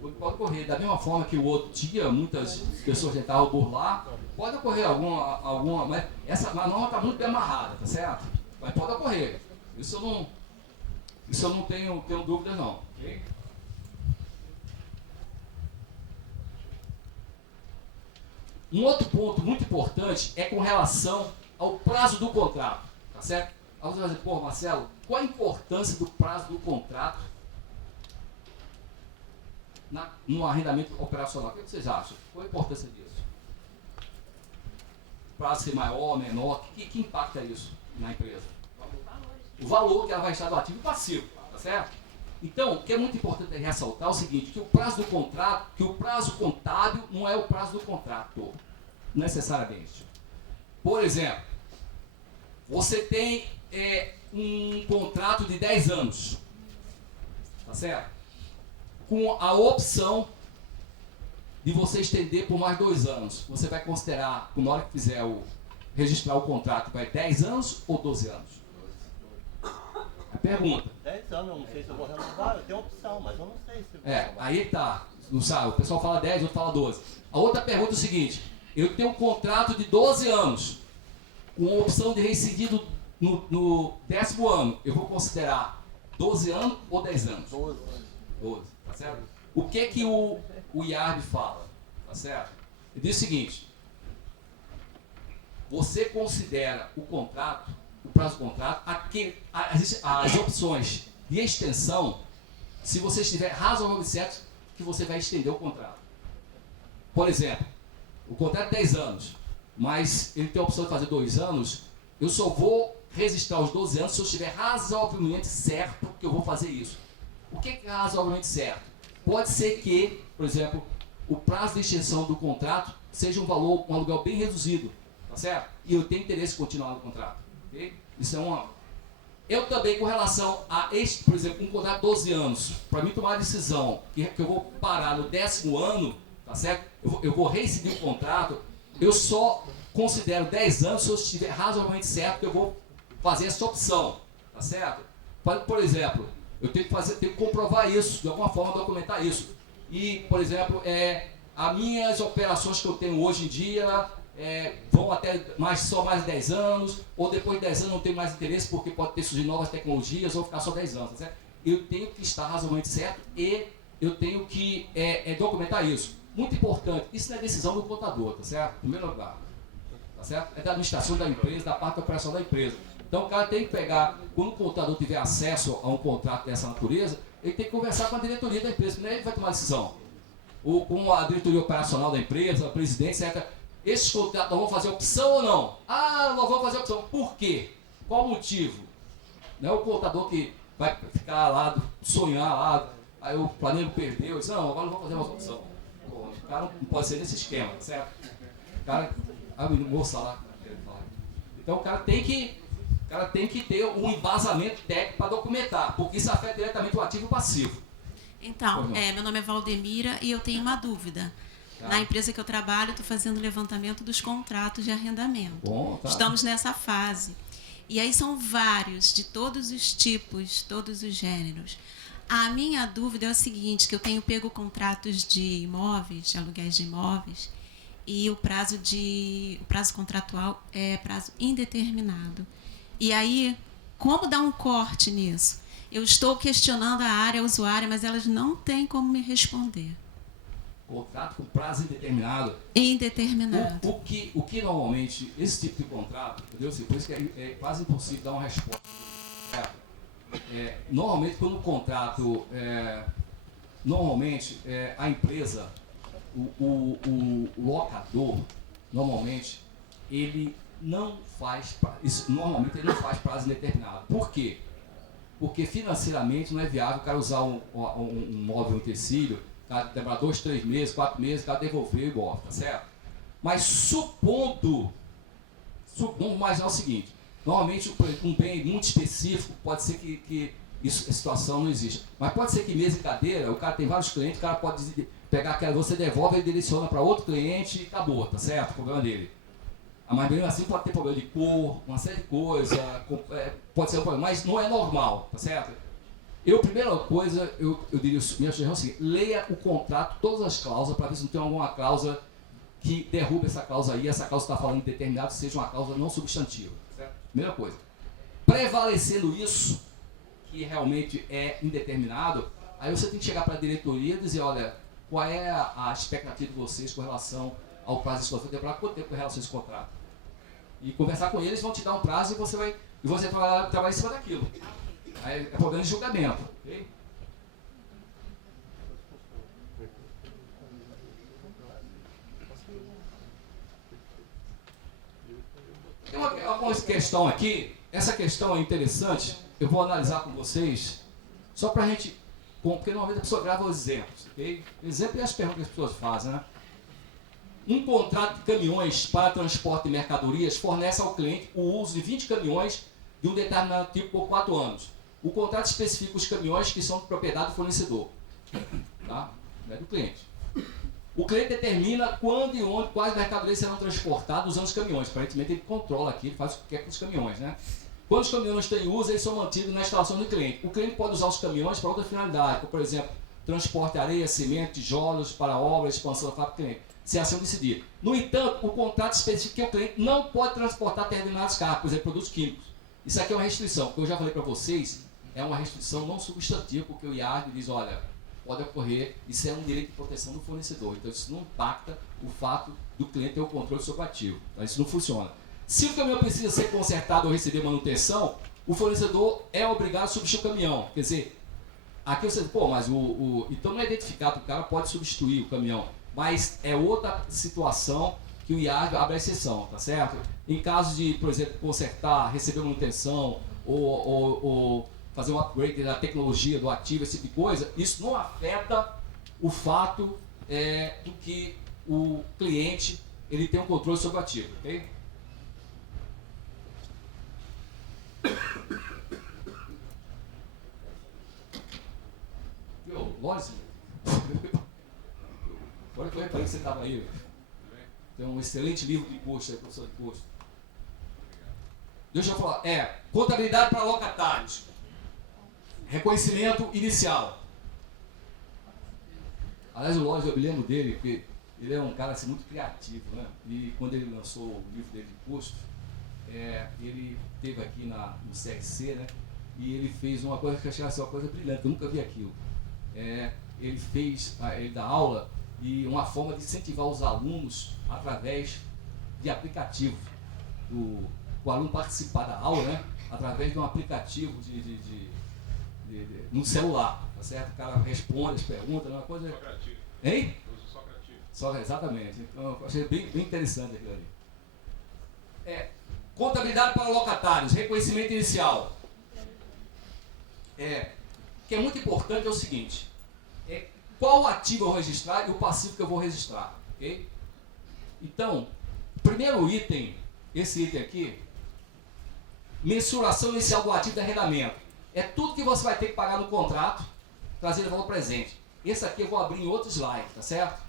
Tudo pode ocorrer. Da mesma forma que o outro dia, muitas pessoas tentavam burlar, pode ocorrer alguma mas essa norma está muito bem amarrada, tá certo? Mas pode ocorrer. Isso eu não tenho dúvidas não. Okay? Um outro ponto muito importante é com relação ao prazo do contrato, tá certo? Aí você vai dizer, pô, Marcelo, qual a importância do prazo do contrato no arrendamento operacional? O que vocês acham? Qual a importância disso? O prazo ser maior, menor, que impacta isso na empresa? O valor que ela vai estar do ativo e passivo, tá certo? Então, o que é muito importante ressaltar é o seguinte, que o prazo do contrato, que o prazo contábil não é o prazo do contrato, necessariamente. Por exemplo, você tem um contrato de 10 anos, tá certo? Com a opção de você estender por mais 2 anos. Você vai considerar, na hora que fizer registrar o contrato, vai 10 anos ou 12 anos? A pergunta. 10 anos, eu não sei se eu vou renovar, eu tenho opção, mas eu não sei se vou renovar. Aí tá, não sabe, o pessoal fala 10, outro fala 12. A outra pergunta é o seguinte, eu tenho um contrato de 12 anos, com a opção de reincidir no 10º ano, eu vou considerar 12 anos ou 10 anos? 12. 12, tá certo? O que o IARB fala, tá certo? Ele diz o seguinte, você considera o contrato, o prazo do contrato, as opções de extensão, se você estiver razoavelmente certo que você vai estender o contrato. Por exemplo, o contrato é 10 anos, mas ele tem a opção de fazer 2 anos, eu só vou registrar os 12 anos se eu estiver razoavelmente certo que eu vou fazer isso. O que é razoavelmente certo? Pode ser que, por exemplo, o prazo de extensão do contrato seja um aluguel bem reduzido, tá certo? E eu tenho interesse em continuar no contrato. Okay? Isso é uma... Eu também, com relação a por exemplo, um contrato de 12 anos, para mim tomar a decisão que eu vou parar no 10º ano, tá certo? Eu vou reincidir o contrato, eu só considero 10 anos se eu estiver razoavelmente certo que eu vou fazer essa opção, tá certo? Por exemplo, eu tenho que comprovar isso, de alguma forma documentar isso. E, por exemplo, as minhas operações que eu tenho hoje em dia vão até só mais 10 anos, ou depois de 10 anos não tenho mais interesse porque pode ter surgido novas tecnologias, ou ficar só 10 anos, tá certo? Eu tenho que estar razoavelmente certo e eu tenho que documentar isso. Muito importante, isso não é decisão do contador, tá certo? Em primeiro lugar, tá certo? É da administração da empresa, da parte da operação da empresa. Então o cara tem que pegar, quando o contador tiver acesso a um contrato dessa natureza, ele tem que conversar com a diretoria da empresa, porque ele vai tomar decisão. Ou com a diretoria operacional da empresa, a presidente, etc. Esses contratos nós vamos fazer opção ou não? Ah, nós vamos fazer opção. Por quê? Qual o motivo? Não é o contador que vai ficar lá, sonhar lá, aí o planejamento perdeu, diz, não, agora não vou fazer mais opção. Pô, o cara não pode ser nesse esquema, certo? O cara, moça lá, então o cara tem que ter um embasamento técnico para documentar, porque isso afeta diretamente o ativo e o passivo. Então, meu nome é Valdemira e eu tenho uma dúvida. Tá. Na empresa que eu trabalho, estou fazendo o levantamento dos contratos de arrendamento. Bom, tá. Estamos nessa fase. E aí são vários, de todos os tipos, todos os gêneros. A minha dúvida é o seguinte, que eu tenho pego contratos de imóveis, de aluguéis de imóveis, e o prazo contratual é prazo indeterminado. E aí, como dar um corte nisso? Eu estou questionando a área usuária, mas elas não têm como me responder. Contrato com prazo indeterminado. Indeterminado. O que normalmente, esse tipo de contrato, entendeu? Por isso que é quase impossível dar uma resposta. Normalmente, quando o contrato, a empresa, o locador, normalmente, ele não faz prazo indeterminado. Por quê? Porque financeiramente não é viável o cara usar um móvel, um tecido, demorar 2, 3 meses, 4 meses, o cara devolver e embora, tá certo? Mas supondo, vamos imaginar o seguinte, normalmente um bem muito específico, pode ser que a situação não existe, mas pode ser que mesa e cadeira, o cara tem vários clientes, o cara pode pegar aquela, você devolve e direciona para outro cliente e acabou, tá certo? O problema dele. Mas mesmo assim pode ter problema de cor, uma série de coisas, pode ser um problema, mas não é normal, tá certo? Primeira coisa, eu diria, minha sugestão é o seguinte, leia o contrato, todas as cláusulas, para ver se não tem alguma cláusula que derruba essa cláusula aí, essa cláusula está falando determinado, seja uma cláusula não substantiva, certo? Primeira coisa. Prevalecendo isso, que realmente é indeterminado, aí você tem que chegar para a diretoria e dizer, olha, qual é a expectativa de vocês com relação ao prazo de contrato, demorar quanto tempo com relação a esse contrato? E conversar com eles, vão te dar um prazo e você trabalha em cima daquilo. Aí é problema de julgamento. Okay? Tem uma questão aqui, essa questão é interessante, eu vou analisar com vocês, só para a gente, porque normalmente a pessoa grava os exemplos, ok? Exemplo é as perguntas que as pessoas fazem, né? Um contrato de caminhões para transporte de mercadorias fornece ao cliente o uso de 20 caminhões de um determinado tipo por 4 anos. O contrato especifica os caminhões que são de propriedade do fornecedor, tá? Não é do cliente. O cliente determina quando e onde, quais mercadorias serão transportadas usando os caminhões. Aparentemente ele controla aqui, ele faz o que quer com os caminhões, né? Quando os caminhões têm uso, eles são mantidos na instalação do cliente. O cliente pode usar os caminhões para outra finalidade, como, por exemplo, transporte de areia, cimento, tijolos para obra, expansão da fábrica do cliente, se assim decidir. No entanto, o contrato especifica que o cliente não pode transportar determinados carros, por exemplo, produtos químicos. Isso aqui é uma restrição, como eu já falei para vocês, é uma restrição não substantiva, porque o IARC diz, olha, pode ocorrer, isso é um direito de proteção do fornecedor, então isso não impacta o fato do cliente ter o controle sobre o ativo, então, isso não funciona. Se o caminhão precisa ser consertado ou receber manutenção, o fornecedor é obrigado a substituir o caminhão, quer dizer, aqui você diz, pô, mas então não é identificado, o cara pode substituir o caminhão, mas é outra situação que o IARC abre a exceção, tá certo? Em caso de, por exemplo, consertar, receber manutenção ou fazer um upgrade da tecnologia do ativo, esse tipo de coisa, isso não afeta o fato do que o cliente ele tem um controle sobre o ativo, ok? Viu, Lóris? Olha que eu reparei que você estava aí. Tem um excelente livro de custo aí, professor de custo. Deixa eu falar. Contabilidade para locatários. Reconhecimento inicial. Aliás, o Lóris, eu me lembro dele, porque ele é um cara assim, muito criativo, né? E quando ele lançou o livro dele de custo, ele esteve aqui no CRC, né? E ele fez uma coisa que eu achei assim, uma coisa brilhante, eu nunca vi aquilo. Ele dá aula e uma forma de incentivar os alunos através de aplicativo. O aluno participar da aula, né? Através de um aplicativo no celular, tá certo? O cara responde as perguntas, uma coisa... Socrativo. Hein? Socrativo. Exatamente. Então, eu achei bem interessante aquilo ali. Contabilidade para locatários, reconhecimento inicial. O que é muito importante é o seguinte, qual ativo eu vou registrar e o passivo que eu vou registrar, ok? Então, primeiro item, esse item aqui, mensuração inicial do ativo de arrendamento. É tudo que você vai ter que pagar no contrato, trazer de valor presente. Esse aqui eu vou abrir em outro slide, tá certo?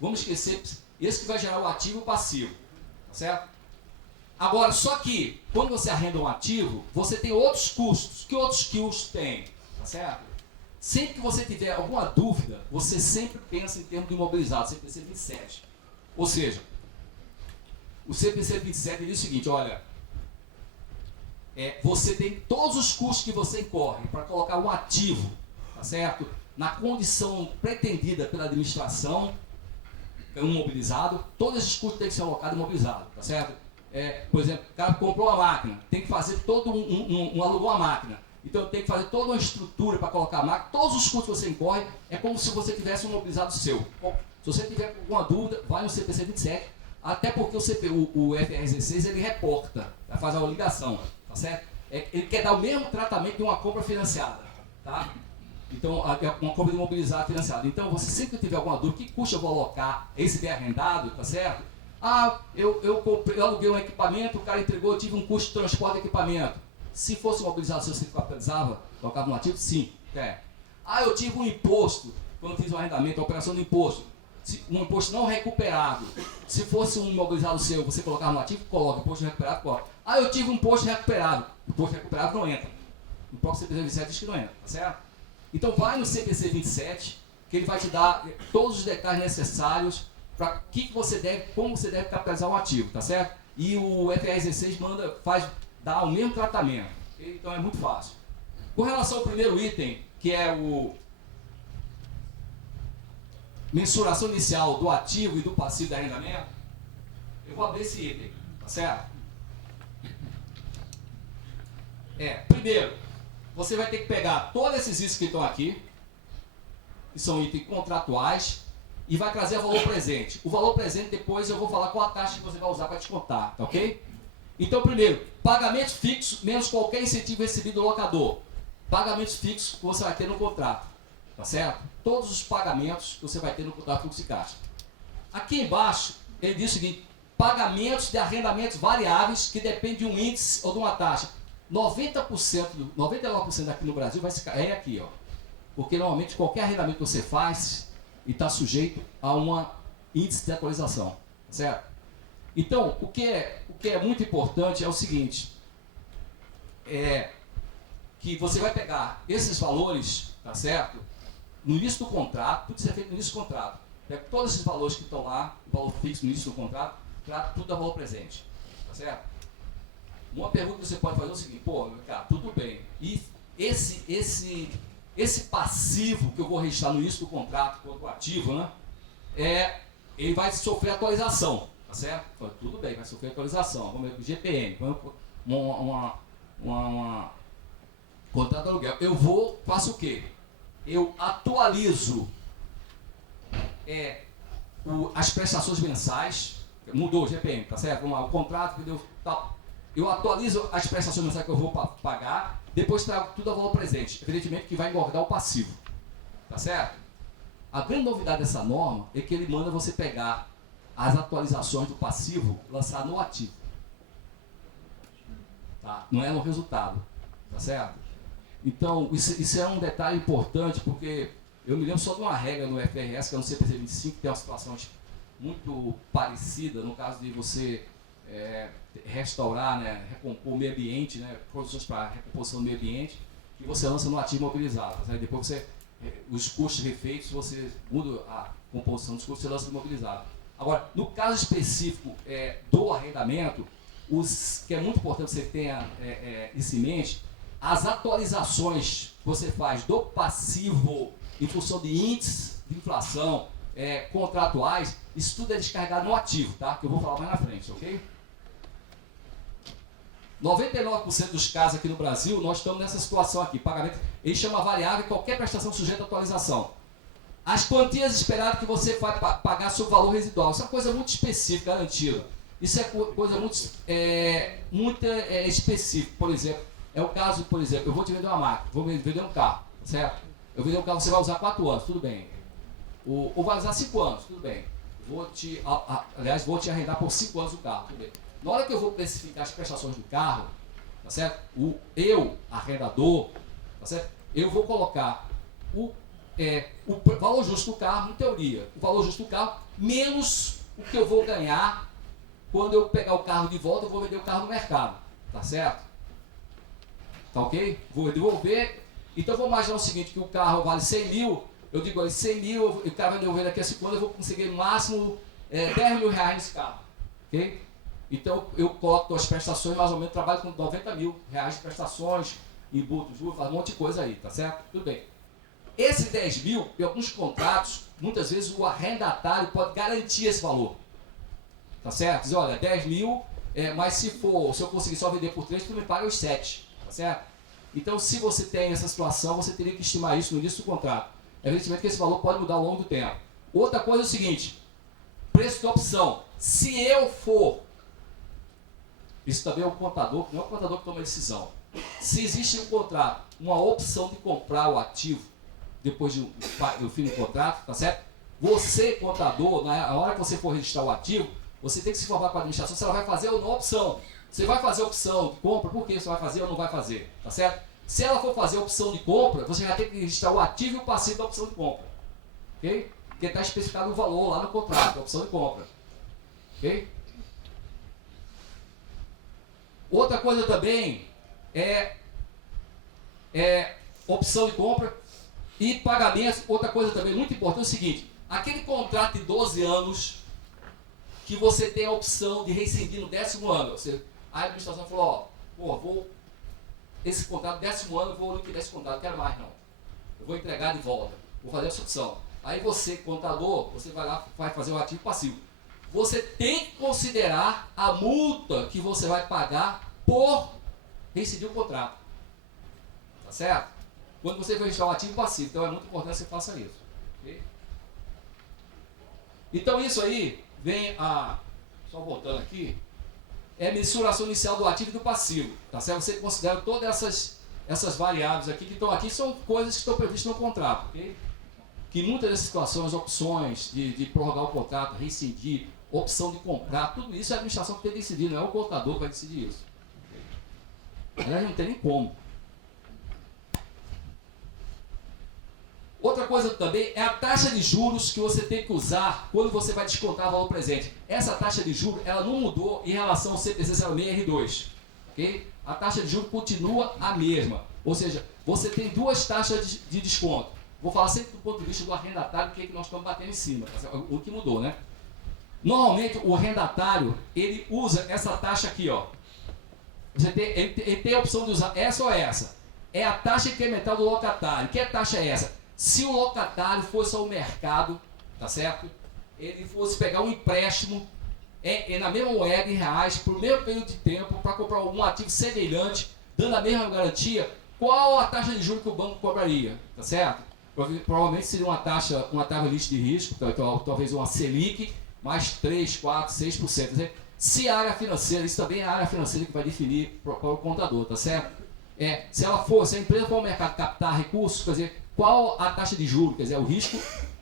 Vamos esquecer, esse que vai gerar o ativo e o passivo, tá certo? Agora, só que, quando você arrenda um ativo, você tem outros custos. Que outros custos tem, tá certo? Sempre que você tiver alguma dúvida, você sempre pensa em termos de imobilizado, CPC 27. Ou seja, o CPC 27 diz o seguinte, olha, você tem todos os custos que você incorre para colocar um ativo, tá certo? na condição pretendida pela administração, um mobilizado, todos esses custos têm que ser alocados e mobilizados, tá certo? Por exemplo, o cara comprou uma máquina, tem que fazer todo alugou uma máquina, então tem que fazer toda uma estrutura para colocar a máquina, todos os custos que você incorre, é como se você tivesse um mobilizado seu. Bom, se você tiver alguma dúvida, vai no CPC 27, até porque o FR 16 ele reporta, faz uma ligação, tá certo? Ele quer dar o mesmo tratamento de uma compra financiada, tá? Então, uma compra de mobilizado financiado. Então, você sempre tiver alguma dúvida, que custo eu vou alocar esse bem arrendado, tá certo? Eu aluguei um equipamento, o cara entregou, eu tive um custo de transporte de equipamento. Se fosse mobilizado, se você capitalizava, colocava no ativo? Sim. Eu tive um imposto, quando fiz um arrendamento, a operação do imposto. Um imposto não recuperado. Se fosse um imobilizado seu, você colocava no ativo? Coloca. Imposto recuperado, coloca. Eu tive um imposto recuperado. O imposto recuperado não entra. O próprio CPC 27 diz que não entra, tá certo? Então vai no CPC 27, que ele vai te dar todos os detalhes necessários para como você deve capitalizar um ativo, tá certo? E o FR 16 dá o mesmo tratamento. Então é muito fácil. Com relação ao primeiro item, que é o mensuração inicial do ativo e do passivo de arrendamento, eu vou abrir esse item, tá certo? Primeiro, você vai ter que pegar todos esses itens que estão aqui, que são itens contratuais, e vai trazer o valor presente. O valor presente, depois eu vou falar qual a taxa que você vai usar para descontar, tá ok? Então, primeiro, pagamento fixo menos qualquer incentivo recebido do locador. Pagamentos fixos que você vai ter no contrato, tá certo? Todos os pagamentos que você vai ter no contrato fluxo de caixa. Aqui embaixo, ele diz o seguinte: pagamentos de arrendamentos variáveis que dependem de um índice ou de uma taxa. 99% aqui no Brasil vai se aqui, ó. Porque normalmente qualquer arrendamento que você faz e está sujeito a um índice de atualização, certo? Então, o que é muito importante é o seguinte: que você vai pegar esses valores, tá certo? No início do contrato, tudo isso é feito no início do contrato. Pega todos esses valores que estão lá, o valor fixo no início do contrato, trata tudo a valor presente, tá certo? Uma pergunta que você pode fazer é o seguinte: cara, tudo bem, e esse passivo que eu vou registrar no início do contrato quanto o ativo, né, ele vai sofrer atualização, tá certo? Tudo bem, vai sofrer atualização. Vamos ver, GPM, uma contrato de aluguel. Faço o quê? Eu atualizo as prestações mensais, mudou o GPM, tá certo? O contrato que deu tal. Eu atualizo as prestações mensais que eu vou pagar, depois trago tudo a valor presente. Evidentemente que vai engordar o passivo. Tá certo? A grande novidade dessa norma é que ele manda você pegar as atualizações do passivo, lançar no ativo. Tá? Não é no resultado. Tá certo? Então, isso é um detalhe importante, porque eu me lembro só de uma regra no FRS, que é no CPC 25, que tem uma situação muito parecida, no caso de você restaurar, né, recompor o meio ambiente, né, produções para recomposição do meio ambiente, que você lança no ativo mobilizado. Né? Depois os custos refeitos, você muda a composição dos custos, você lança no mobilizado. Agora, no caso específico do arrendamento, que é muito importante você tenha isso em mente, as atualizações que você faz do passivo em função de índices de inflação contratuais, isso tudo é descarregado no ativo, tá? Que eu vou falar mais na frente, ok? 99% dos casos aqui no Brasil, nós estamos nessa situação aqui, pagamento, ele chama variável qualquer prestação sujeita à atualização. As quantias esperadas que você vai pagar sobre o valor residual, isso é uma coisa muito específica, garantida. Isso é coisa muito específica. Por exemplo, é o caso, por exemplo, eu vou te vender uma máquina, vou vender um carro, certo? Eu vender um carro, você vai usar 4 anos, tudo bem. Ou vai usar 5 anos, tudo bem. Vou te arrendar por 5 anos o carro, tudo bem. Na hora que eu vou precificar as prestações do carro, tá certo? Arrendador, tá certo? Eu vou colocar o valor justo do carro, em teoria, o valor justo do carro, menos o que eu vou ganhar quando eu pegar o carro de volta, eu vou vender o carro no mercado, tá certo? Tá ok? Vou devolver. Então vou imaginar o seguinte, que o carro vale 100 mil, eu digo ali 100 mil, o cara vai devolver daqui a 5 anos, eu vou conseguir no máximo 10 mil reais nesse carro, ok? Então eu coloco as prestações, mais ou menos, trabalho com 90 mil reais de prestações, embutos, juros, faz um monte de coisa aí, tá certo? Tudo bem. Esse 10 mil, em alguns contratos, muitas vezes o arrendatário pode garantir esse valor. Tá certo? Diz, olha, 10 mil, mas se eu conseguir só vender por 3, tu me paga os 7. Tá certo? Então, se você tem essa situação, você teria que estimar isso no início do contrato. Evidentemente que esse valor pode mudar ao longo do tempo. Outra coisa é o seguinte, preço de opção. Se eu for, isso também é o contador, não é o contador que toma a decisão. Se existe um contrato, uma opção de comprar o ativo, depois do fim do contrato, tá certo? Você, contador, na hora que você for registrar o ativo, você tem que se informar com a administração se ela vai fazer ou não a opção. Você vai fazer a opção de compra, por que você vai fazer ou não vai fazer, tá certo? Se ela for fazer a opção de compra, você já tem que registrar o ativo e o passivo da opção de compra. Ok? Porque está especificado o valor lá no contrato, a opção de compra. Ok? Outra coisa também é opção de compra e pagamento. Outra coisa também muito importante é o seguinte, aquele contrato de 12 anos que você tem a opção de rescindir no 10º ano. A administração falou, esse contrato, 10º ano, eu vou liquidar esse contrato, não quero mais não. Eu vou entregar de volta, vou fazer essa opção. Aí você, contador, você vai lá, vai fazer o ativo passivo. Você tem que considerar a multa que você vai pagar por rescindir o contrato. Tá certo? Quando você vai registrar o ativo passivo, então é muito importante que você faça isso. Okay? Então isso aí vem só voltando aqui, é a mensuração inicial do ativo e do passivo. Tá certo? Você considera todas essas variáveis aqui que estão aqui, são coisas que estão previstas no contrato. Okay? Que muitas dessas situações, opções de prorrogar o contrato, rescindir, opção de comprar, tudo isso é a administração que tem que decidir, não é o contador que vai decidir isso. Aliás, não tem nem como. Outra coisa também é a taxa de juros que você tem que usar quando você vai descontar o valor presente. Essa taxa de juros, ela não mudou em relação ao CPC 06 R2. Okay? A taxa de juros continua a mesma. Ou seja, você tem duas taxas de desconto. Vou falar sempre do ponto de vista do arrendatário, que é que nós estamos batendo em cima. O que mudou, né? Normalmente, o arrendatário, ele usa essa taxa aqui, ó. Ele tem a opção de usar essa ou essa. É a taxa incremental do locatário. Que taxa é essa? Se o locatário fosse ao mercado, tá certo? Ele fosse pegar um empréstimo na mesma moeda, em reais, por mesmo período de tempo, para comprar um ativo semelhante, dando a mesma garantia, qual a taxa de juros que o banco cobraria, tá certo? Provavelmente seria uma taxa lista de risco, talvez uma Selic, mais 3, 4, 6%. Quer dizer, se a área financeira, isso também é a área financeira que vai definir para o contador, tá certo? Se a empresa for ao mercado captar recursos, quer dizer, qual a taxa de juros, quer dizer, o risco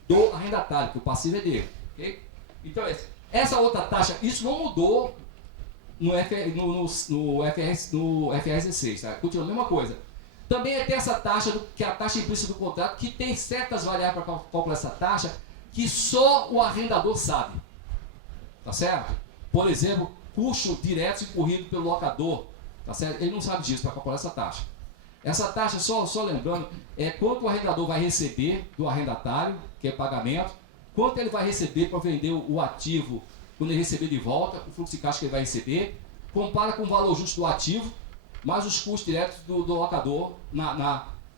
do arrendatário, que o passivo é dele. Okay? Então, essa outra taxa, isso não mudou no FRS 16, tá? Continua a mesma coisa. Também tem essa taxa, que é a taxa implícita do contrato, que tem certas variáveis para calcular essa taxa, que só o arrendador sabe. Tá certo? Por exemplo, custo direto incorrido pelo locador. Tá certo? Ele não sabe disso para calcular essa taxa. Essa taxa, só lembrando, é quanto o arrendador vai receber do arrendatário, que é pagamento, quanto ele vai receber para vender o ativo quando ele receber de volta, o fluxo de caixa que ele vai receber, compara com o valor justo do ativo, mais os custos diretos do locador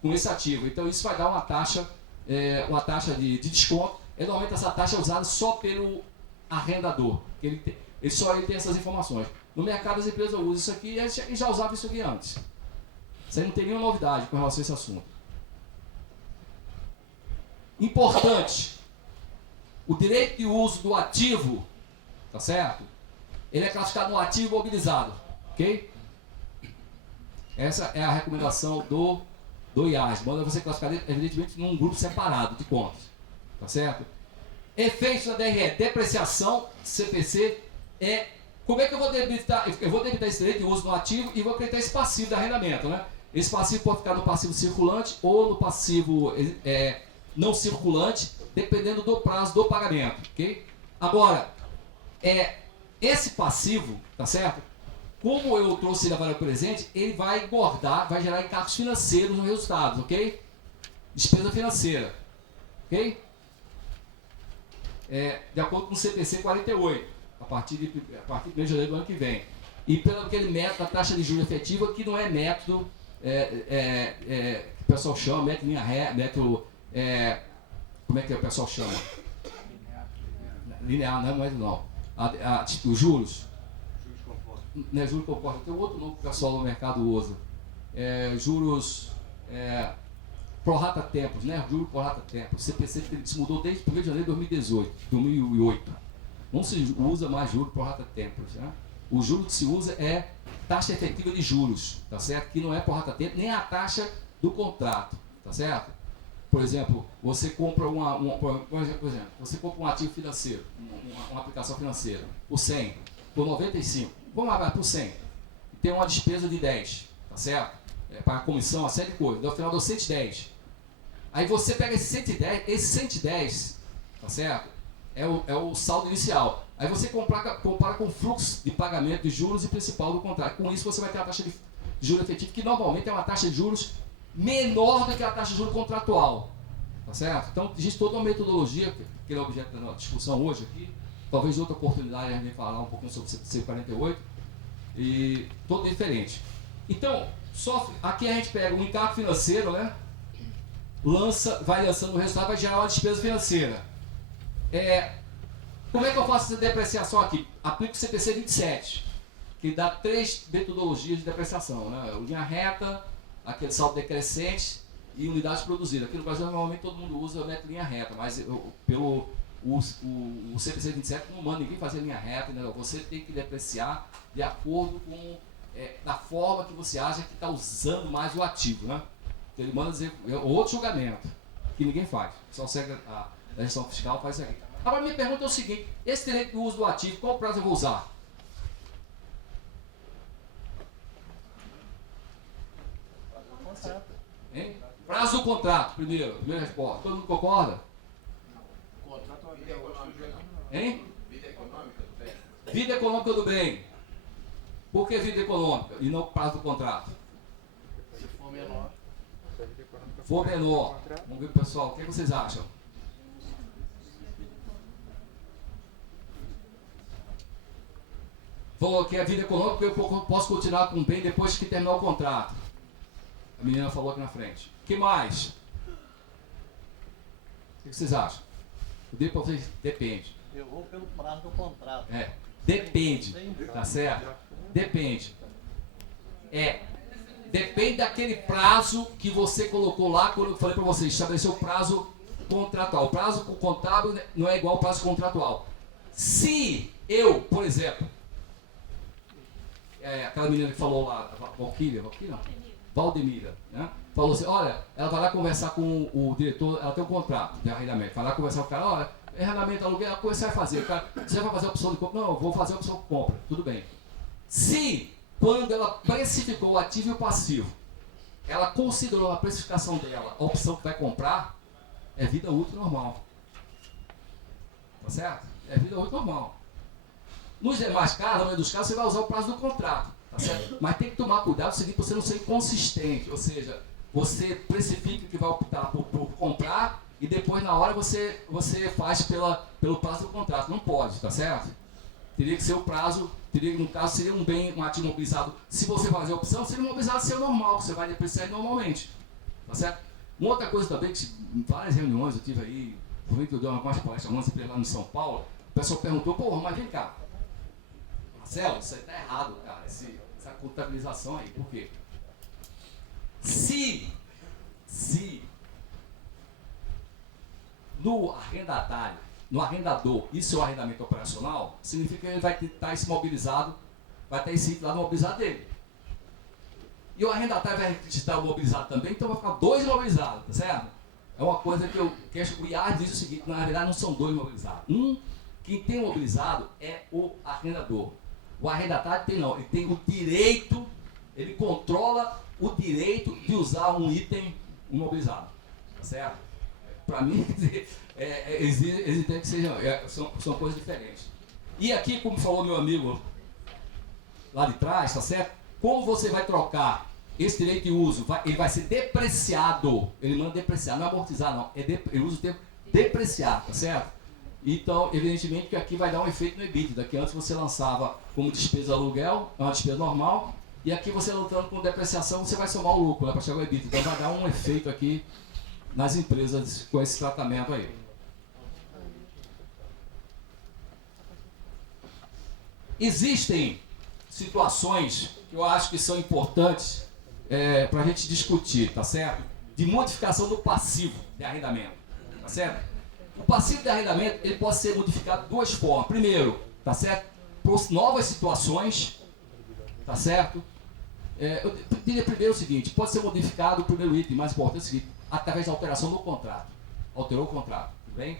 com esse ativo. Então isso vai dar uma taxa de desconto. Normalmente essa taxa é usada só pelo arrendador, que ele tem essas informações. No mercado as empresas usam isso aqui e já usavam isso aqui antes. Isso aí não tem nenhuma novidade com relação a esse assunto. Importante, o direito de uso do ativo, tá certo? Ele é classificado no ativo mobilizado, ok? Essa é a recomendação do IAS. Manda você classificar, evidentemente, num grupo separado de contas, tá certo? Efeitos da DRE, depreciação, CPC, como é que eu vou debitar? Eu vou debitar esse direito de uso no ativo e vou acreditar esse passivo de arrendamento, né? Esse passivo pode ficar no passivo circulante ou no passivo não circulante, dependendo do prazo do pagamento, ok? Agora, esse passivo, tá certo? Como eu trouxe ele a variável presente, ele vai engordar, vai gerar encargos financeiros nos resultados, ok? Despesa financeira, ok? De acordo com o CPC 48, a partir de 1º de janeiro do ano que vem. E pelo aquele método da taxa de juros efetiva, que não é método, que o pessoal chama, método linha ré, método como é que o pessoal chama? Linear, não é mais não. Os juros. Não é juros compostos, tem outro nome que o pessoal no mercado usa. Juros prorata tempos, né? Juros prorata tempos. O CPC se mudou desde 1º de janeiro de 2008. Não se usa mais juros prorata tempos, né? O juro que se usa é taxa efetiva de juros, tá certo? Que não é prorata tempos, nem a taxa do contrato, tá certo? Por exemplo, você compra você compra um ativo financeiro, uma aplicação financeira, por 100, por 95, vamos lá, por 100, e tem uma despesa de 10, tá certo? Para a comissão, uma série de coisas, no final deu 110. Aí você pega esse 110, tá certo? É o saldo inicial. Aí você compara com o fluxo de pagamento de juros e principal do contrato. Com isso você vai ter a taxa de juros efetivo, que normalmente é uma taxa de juros menor do que a taxa de juros contratual. Tá certo? Então existe toda uma metodologia, que é o objeto da nossa discussão hoje aqui. Talvez outra oportunidade a gente falar um pouquinho sobre o CPC 48. E todo diferente. Então, aqui a gente pega um encargo financeiro, né? Vai lançando o resultado, vai gerar uma despesa financeira. Como é que eu faço essa depreciação aqui? Aplico o CPC 27, que dá 3 metodologias de depreciação, né? Linha reta, aquele saldo decrescente e unidades produzidas. Aqui no Brasil, normalmente todo mundo usa a linha reta, mas o CPC 27 não manda ninguém fazer linha reta, né? Você tem que depreciar de acordo com da forma que você acha que está usando mais o ativo, né? Ele manda dizer outro julgamento, que ninguém faz, só segue a gestão fiscal faz isso aqui. Agora, minha pergunta é o seguinte: esse direito do uso do ativo, qual prazo eu vou usar? Hein? Prazo do contrato, primeira resposta. Todo mundo concorda? Hein? Vida econômica do bem. Por que vida econômica e não prazo do contrato? Se for menor. For menor. Vamos ver, pessoal, o que vocês acham? Falou que é vida econômica, eu posso continuar com o bem depois que terminar o contrato. A menina falou aqui na frente. O que mais? O que vocês acham? Eu dei para vocês, depende. Eu vou pelo prazo do contrato. Depende, tá certo? Depende. Depende daquele prazo que você colocou lá, quando eu falei para vocês, estabeleceu o prazo contratual. O prazo contábil não é igual ao prazo contratual. Se eu, por exemplo, aquela menina que falou lá, Valdemira, né? Falou assim, olha, ela vai lá conversar com o diretor, ela tem um contrato de arrendamento, vai lá conversar com o cara, olha, arrendamento, aluguel, o que você vai fazer? Cara, você vai fazer a opção de compra? Não, eu vou fazer a opção de compra, tudo bem. Se, quando ela precificou o ativo e o passivo, ela considerou na precificação dela a opção que vai comprar, é vida útil normal. Tá certo? É vida útil normal. Nos demais casos, na maioria dos casos, você vai usar o prazo do contrato, tá certo? Mas tem que tomar cuidado para você não ser inconsistente, ou seja, você precifica que vai optar por comprar e depois na hora você faz pelo prazo do contrato. Não pode, tá certo? Teria que ser o prazo, no caso seria um ativo imobilizado. Se você fazer a opção, seria um imobilizado seu normal, que você vai depreciar normalmente, tá certo? Uma outra coisa também, que em várias reuniões eu tive aí, que eu dei algumas palestras lá em São Paulo, o pessoal perguntou, pô, mas vem cá, Marcelo, isso aí tá errado, cara, essa contabilização aí, por quê? Se no arrendatário, no arrendador, isso é o arrendamento operacional, significa que ele vai estar esse mobilizado, vai ter esse item lá no mobilizado dele. E o arrendatário vai registrar o mobilizado também, então vai ficar 2 imobilizados, tá certo? É uma coisa que o IAR diz o seguinte, na verdade não são 2 mobilizados. Quem tem mobilizado é o arrendador. O arrendatário ele tem o direito, ele controla o direito de usar um item imobilizado, tá certo? Para mim, existem que são coisas diferentes. E aqui, como falou meu amigo lá de trás, tá certo? Como você vai trocar esse direito de uso? Ele vai ser depreciado. Ele não é depreciar, não é amortizar, não. Ele usa o termo depreciar, tá certo? Então, evidentemente que aqui vai dar um efeito no EBITDA, que antes você lançava como despesa aluguel, é uma despesa normal, e aqui você lançando com depreciação, você vai somar o lucro, né, para chegar ao EBITDA. Então vai dar um efeito aqui nas empresas com esse tratamento aí. Existem situações que eu acho que são importantes para a gente discutir, tá certo? De modificação do passivo de arrendamento, tá certo? O passivo de arrendamento ele pode ser modificado de duas formas. Primeiro, tá certo? Por novas situações, tá certo? Eu diria primeiro o seguinte: pode ser modificado, o primeiro item mais importante é o seguinte, através da alteração do contrato. Alterou o contrato, tudo bem?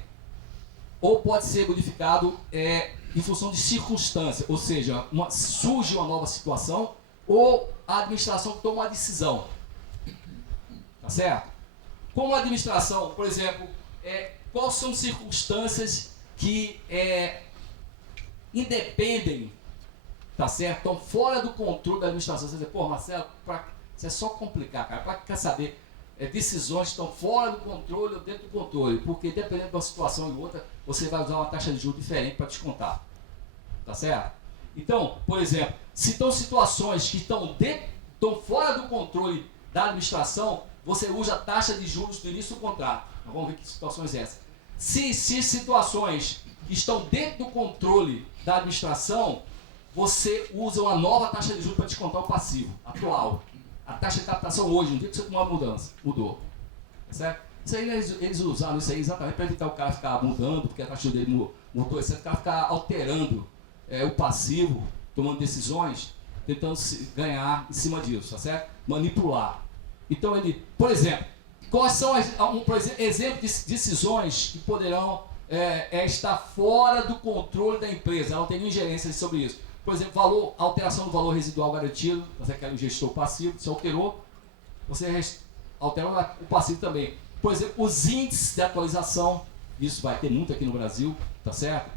Ou pode ser modificado em função de circunstância, ou seja, surge uma nova situação ou a administração toma uma decisão, tá certo? Como a administração, por exemplo, quais são circunstâncias que independem, tá certo? Estão fora do controle da administração. Você diz, pô, Marcelo, isso é só complicar, cara. Para que quer saber? Decisões estão fora do controle ou dentro do controle, porque dependendo de uma situação e outra, você vai usar uma taxa de juros diferente para descontar, tá certo? Então, por exemplo, se estão situações que estão fora do controle da administração, você usa a taxa de juros do início do contrato. Então, vamos ver que situações é essa. Se situações que estão dentro do controle da administração, você usa uma nova taxa de juros para descontar o passivo atual. A taxa de captação hoje, no dia que você tomou uma mudança, mudou. Certo? Isso aí, eles usaram isso aí exatamente para evitar o cara ficar mudando, porque a taxa dele mudou, etc. O cara ficar alterando o passivo, tomando decisões, tentando ganhar em cima disso, tá certo? Manipular. Então ele, por exemplo, quais são exemplo de decisões que poderão estar fora do controle da empresa? Ela não tem nenhuma ingerência sobre isso. Por exemplo, alteração do valor residual garantido, você quer um gestor passivo, você alterou, você alterou o passivo também. Por exemplo, os índices de atualização, isso vai ter muito aqui no Brasil, tá certo?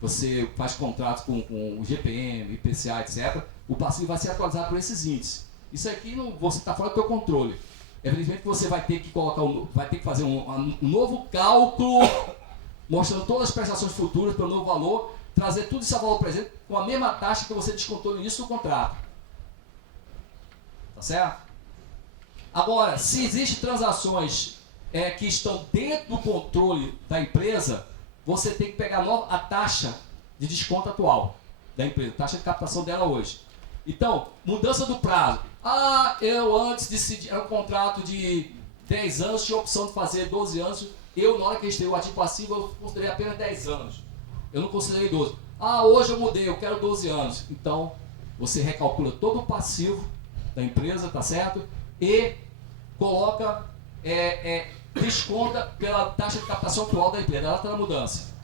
Você faz contratos com o GPM, IPCA, etc. O passivo vai ser atualizado por esses índices. Isso aqui você está fora do seu controle. Evidentemente que você vai ter que fazer um novo cálculo, mostrando todas as prestações futuras pelo novo valor, trazer tudo isso a valor presente com a mesma taxa que você descontou no início do contrato. Tá certo? Agora, se existem transações que estão dentro do controle da empresa, você tem que pegar a taxa de desconto atual da empresa, taxa de captação dela hoje. Então, mudança do prazo. Eu antes decidi, era um contrato de 10 anos, tinha a opção de fazer 12 anos. Eu, na hora que registrei o ativo passivo, eu considerei apenas 10 anos. Eu não considerei 12. Hoje eu mudei, eu quero 12 anos. Então, você recalcula todo o passivo da empresa, tá certo? E coloca, desconta pela taxa de captação atual da empresa. Ela está na mudança.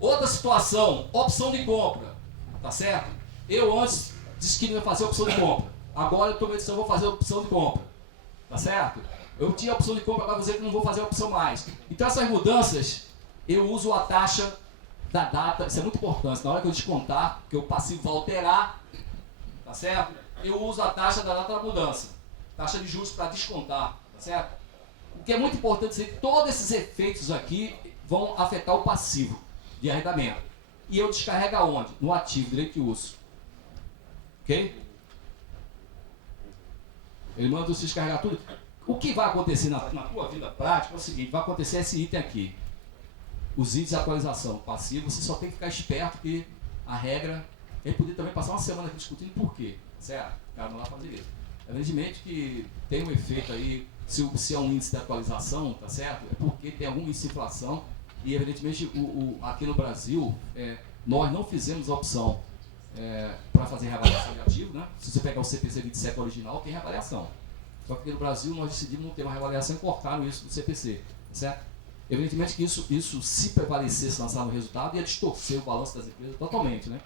Outra situação, opção de compra, tá certo? Eu antes disse que não ia fazer opção de compra. Agora eu tomei a decisão, vou fazer opção de compra. Tá certo? Eu tinha a opção de compra, agora vou dizer que não vou fazer a opção mais. Então essas mudanças, eu uso a taxa da data, isso é muito importante. Na hora que eu descontar, que o passivo vai alterar, tá certo? Eu uso a taxa da data da mudança. Taxa de juros para descontar, tá certo? O que é muito importante dizer que todos esses efeitos aqui vão afetar o passivo de arrendamento. E eu descarrego aonde? No ativo, direito de uso. Ok? Ele manda você descarregar tudo. O que vai acontecer na tua vida prática é o seguinte, vai acontecer esse item aqui. Os índices de atualização passivo, você só tem que ficar esperto que a regra, ele poderia também passar uma semana aqui discutindo por quê, certo? O cara não vai fazer isso. Evidentemente que tem um efeito aí, se é um índice de atualização, tá certo? É porque tem algum índice de inflação e evidentemente aqui no Brasil, nós não fizemos a opção para fazer reavaliação de ativo, né? Se você pegar o CPC 27 original, tem reavaliação. Só que aqui no Brasil nós decidimos não ter uma reavaliação e cortaram isso do CPC, certo? Evidentemente que isso se prevalecesse lançar no resultado, ia distorcer o balanço das empresas totalmente, né?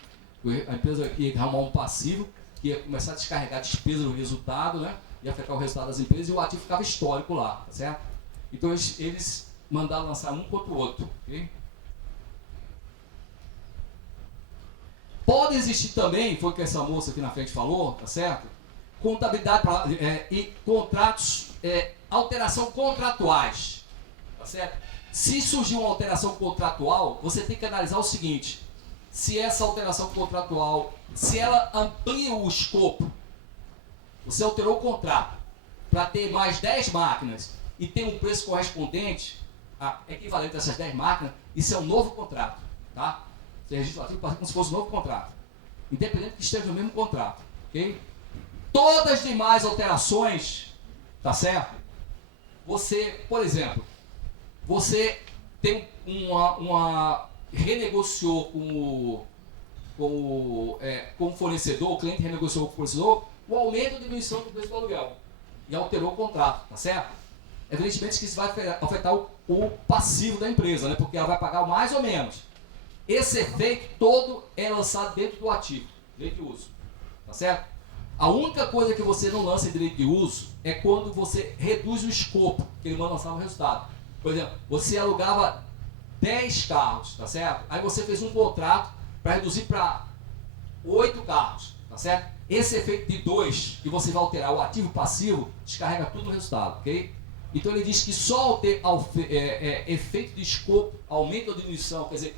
A empresa ia arrumar um passivo, que ia começar a descarregar despesa no resultado, né? Ia afetar o resultado das empresas e o ativo ficava histórico lá, certo? Então eles mandaram lançar um contra o outro, ok? Pode existir também, foi o que essa moça aqui na frente falou, tá certo? Contabilidade e contratos, alteração contratuais, tá certo? Se surgir uma alteração contratual, você tem que analisar o seguinte: se essa alteração contratual, se ela amplia o escopo, você alterou o contrato para ter mais 10 máquinas e tem um preço correspondente, equivalente a essas 10 máquinas, isso é um novo contrato. Tá? Você registra o ativo passivo como se fosse um novo contrato. Independente que esteja no mesmo contrato. Okay? Todas as demais alterações, tá certo? Você, por exemplo, você tem renegociou com o fornecedor, o cliente renegociou com o fornecedor o aumento ou diminuição do preço do aluguel e alterou o contrato, tá certo? Evidentemente que isso vai afetar o passivo da empresa, né? Porque ela vai pagar mais ou menos. Esse efeito todo é lançado dentro do ativo, direito de uso, tá certo? A única coisa que você não lança em direito de uso é quando você reduz o escopo que ele manda lançar no resultado. Por exemplo, você alugava 10 carros, tá certo? Aí você fez um contrato para reduzir para 8 carros, tá certo? Esse efeito de 2, que você vai alterar o ativo e o passivo, descarrega tudo no resultado, ok? Então ele diz que só efeito de escopo, aumento ou diminuição, quer dizer,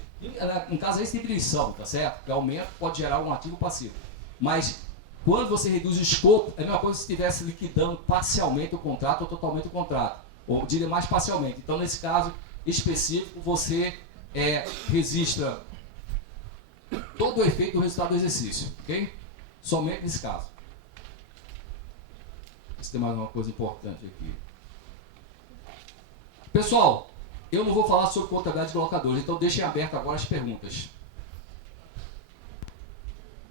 no caso aí tem diminuição, tá certo? Porque aumento pode gerar um ativo passivo. Mas quando você reduz o escopo, é a mesma coisa se estivesse liquidando parcialmente o contrato ou totalmente o contrato. Ou diria mais parcialmente. Então, nesse caso específico, você registra todo o efeito do resultado do exercício. Ok? Somente nesse caso. Se tem mais uma coisa importante aqui. Pessoal, eu não vou falar sobre contabilidade de locadores, então deixem aberto agora as perguntas.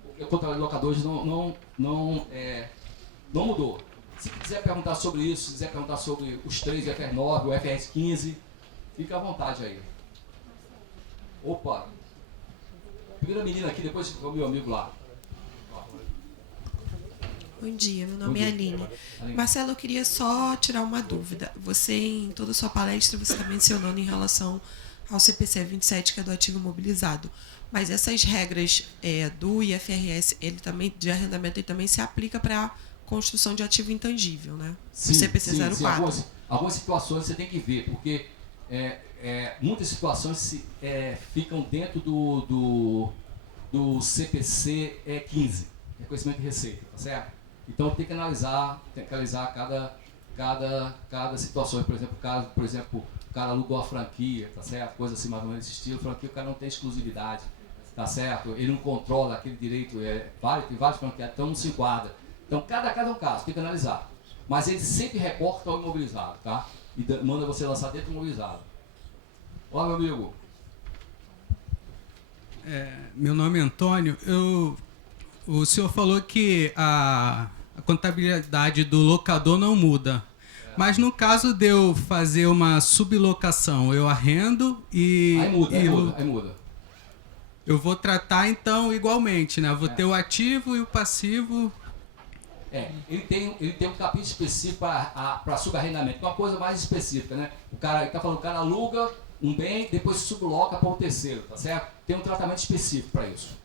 Porque a contabilidade de locadores não mudou. Se quiser perguntar sobre isso, se quiser perguntar sobre os 3, o FR9, o FR15, fica à vontade aí. Opa! Primeira menina aqui, depois o meu amigo lá. Bom dia, meu nome é Aline. Marcelo, eu queria só tirar uma dúvida. Você, em toda a sua palestra, você está mencionando em relação ao CPC 27, que é do ativo mobilizado. Mas essas regras do IFRS, de arrendamento, ele também se aplica para a construção de ativo intangível, né? Sim, o CPC 04. Sim, algumas situações você tem que ver, porque muitas situações ficam dentro do CPC 15, reconhecimento de receita, tá certo? Então tem que analisar cada situação. Por exemplo, o cara alugou a franquia, tá certo? Coisa assim, mais ou menos desse estilo. Franquia, o cara não tem exclusividade, tá certo? Ele não controla aquele direito, tem vários franqueados, então não se enquadra. Então cada caso é um caso, tem que analisar. Mas ele sempre reporta ao imobilizado, tá? E manda você lançar dentro do imobilizado. Olá, meu amigo. Meu nome é Antônio. O senhor falou que a contabilidade do locador não muda. Mas no caso de eu fazer uma sublocação, eu arrendo e... Aí muda. Eu vou tratar então igualmente, né? Eu vou ter o ativo e o passivo. Ele tem um capítulo específico para subarrendamento, que é uma coisa mais específica, né? O cara aluga um bem, depois subloca para o terceiro, tá certo? Tem um tratamento específico para isso.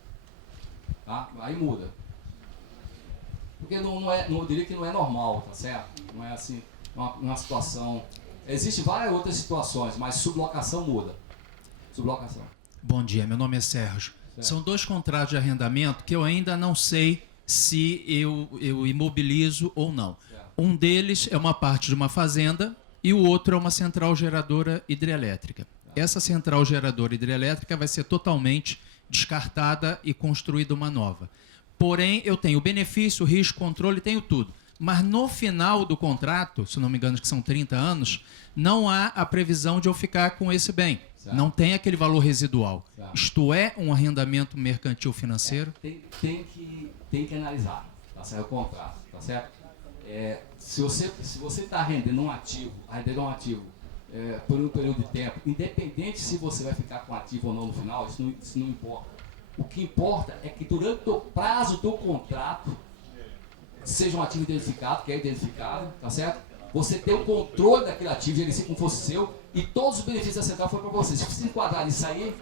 Tá? Aí muda. Porque eu diria que não é normal, tá certo? Não é assim, uma situação... Existem várias outras situações, mas sublocação muda. Sublocação. Bom dia, meu nome é Sérgio. São 2 contratos de arrendamento que eu ainda não sei se eu imobilizo ou não. Um deles é uma parte de uma fazenda e o outro é uma central geradora hidrelétrica. Essa central geradora hidrelétrica vai ser totalmente descartada e construída uma nova. Porém, eu tenho benefício, risco, controle, tenho tudo. Mas no final do contrato, se não me engano que são 30 anos, não há a previsão de eu ficar com esse bem. Certo. Não tem aquele valor residual. Certo. Isto é um arrendamento mercantil financeiro? Tem que analisar, tá certo? O contrato, tá certo? Se você está arrendando um ativo por um período de tempo, independente se você vai ficar com ativo ou não no final, isso não importa. O que importa é que durante o prazo do contrato, seja um ativo identificado, que é identificado, tá certo? Você tem o controle daquele ativo, gerencia como fosse seu, e todos os benefícios da central foram para você. Se você enquadrar nisso aí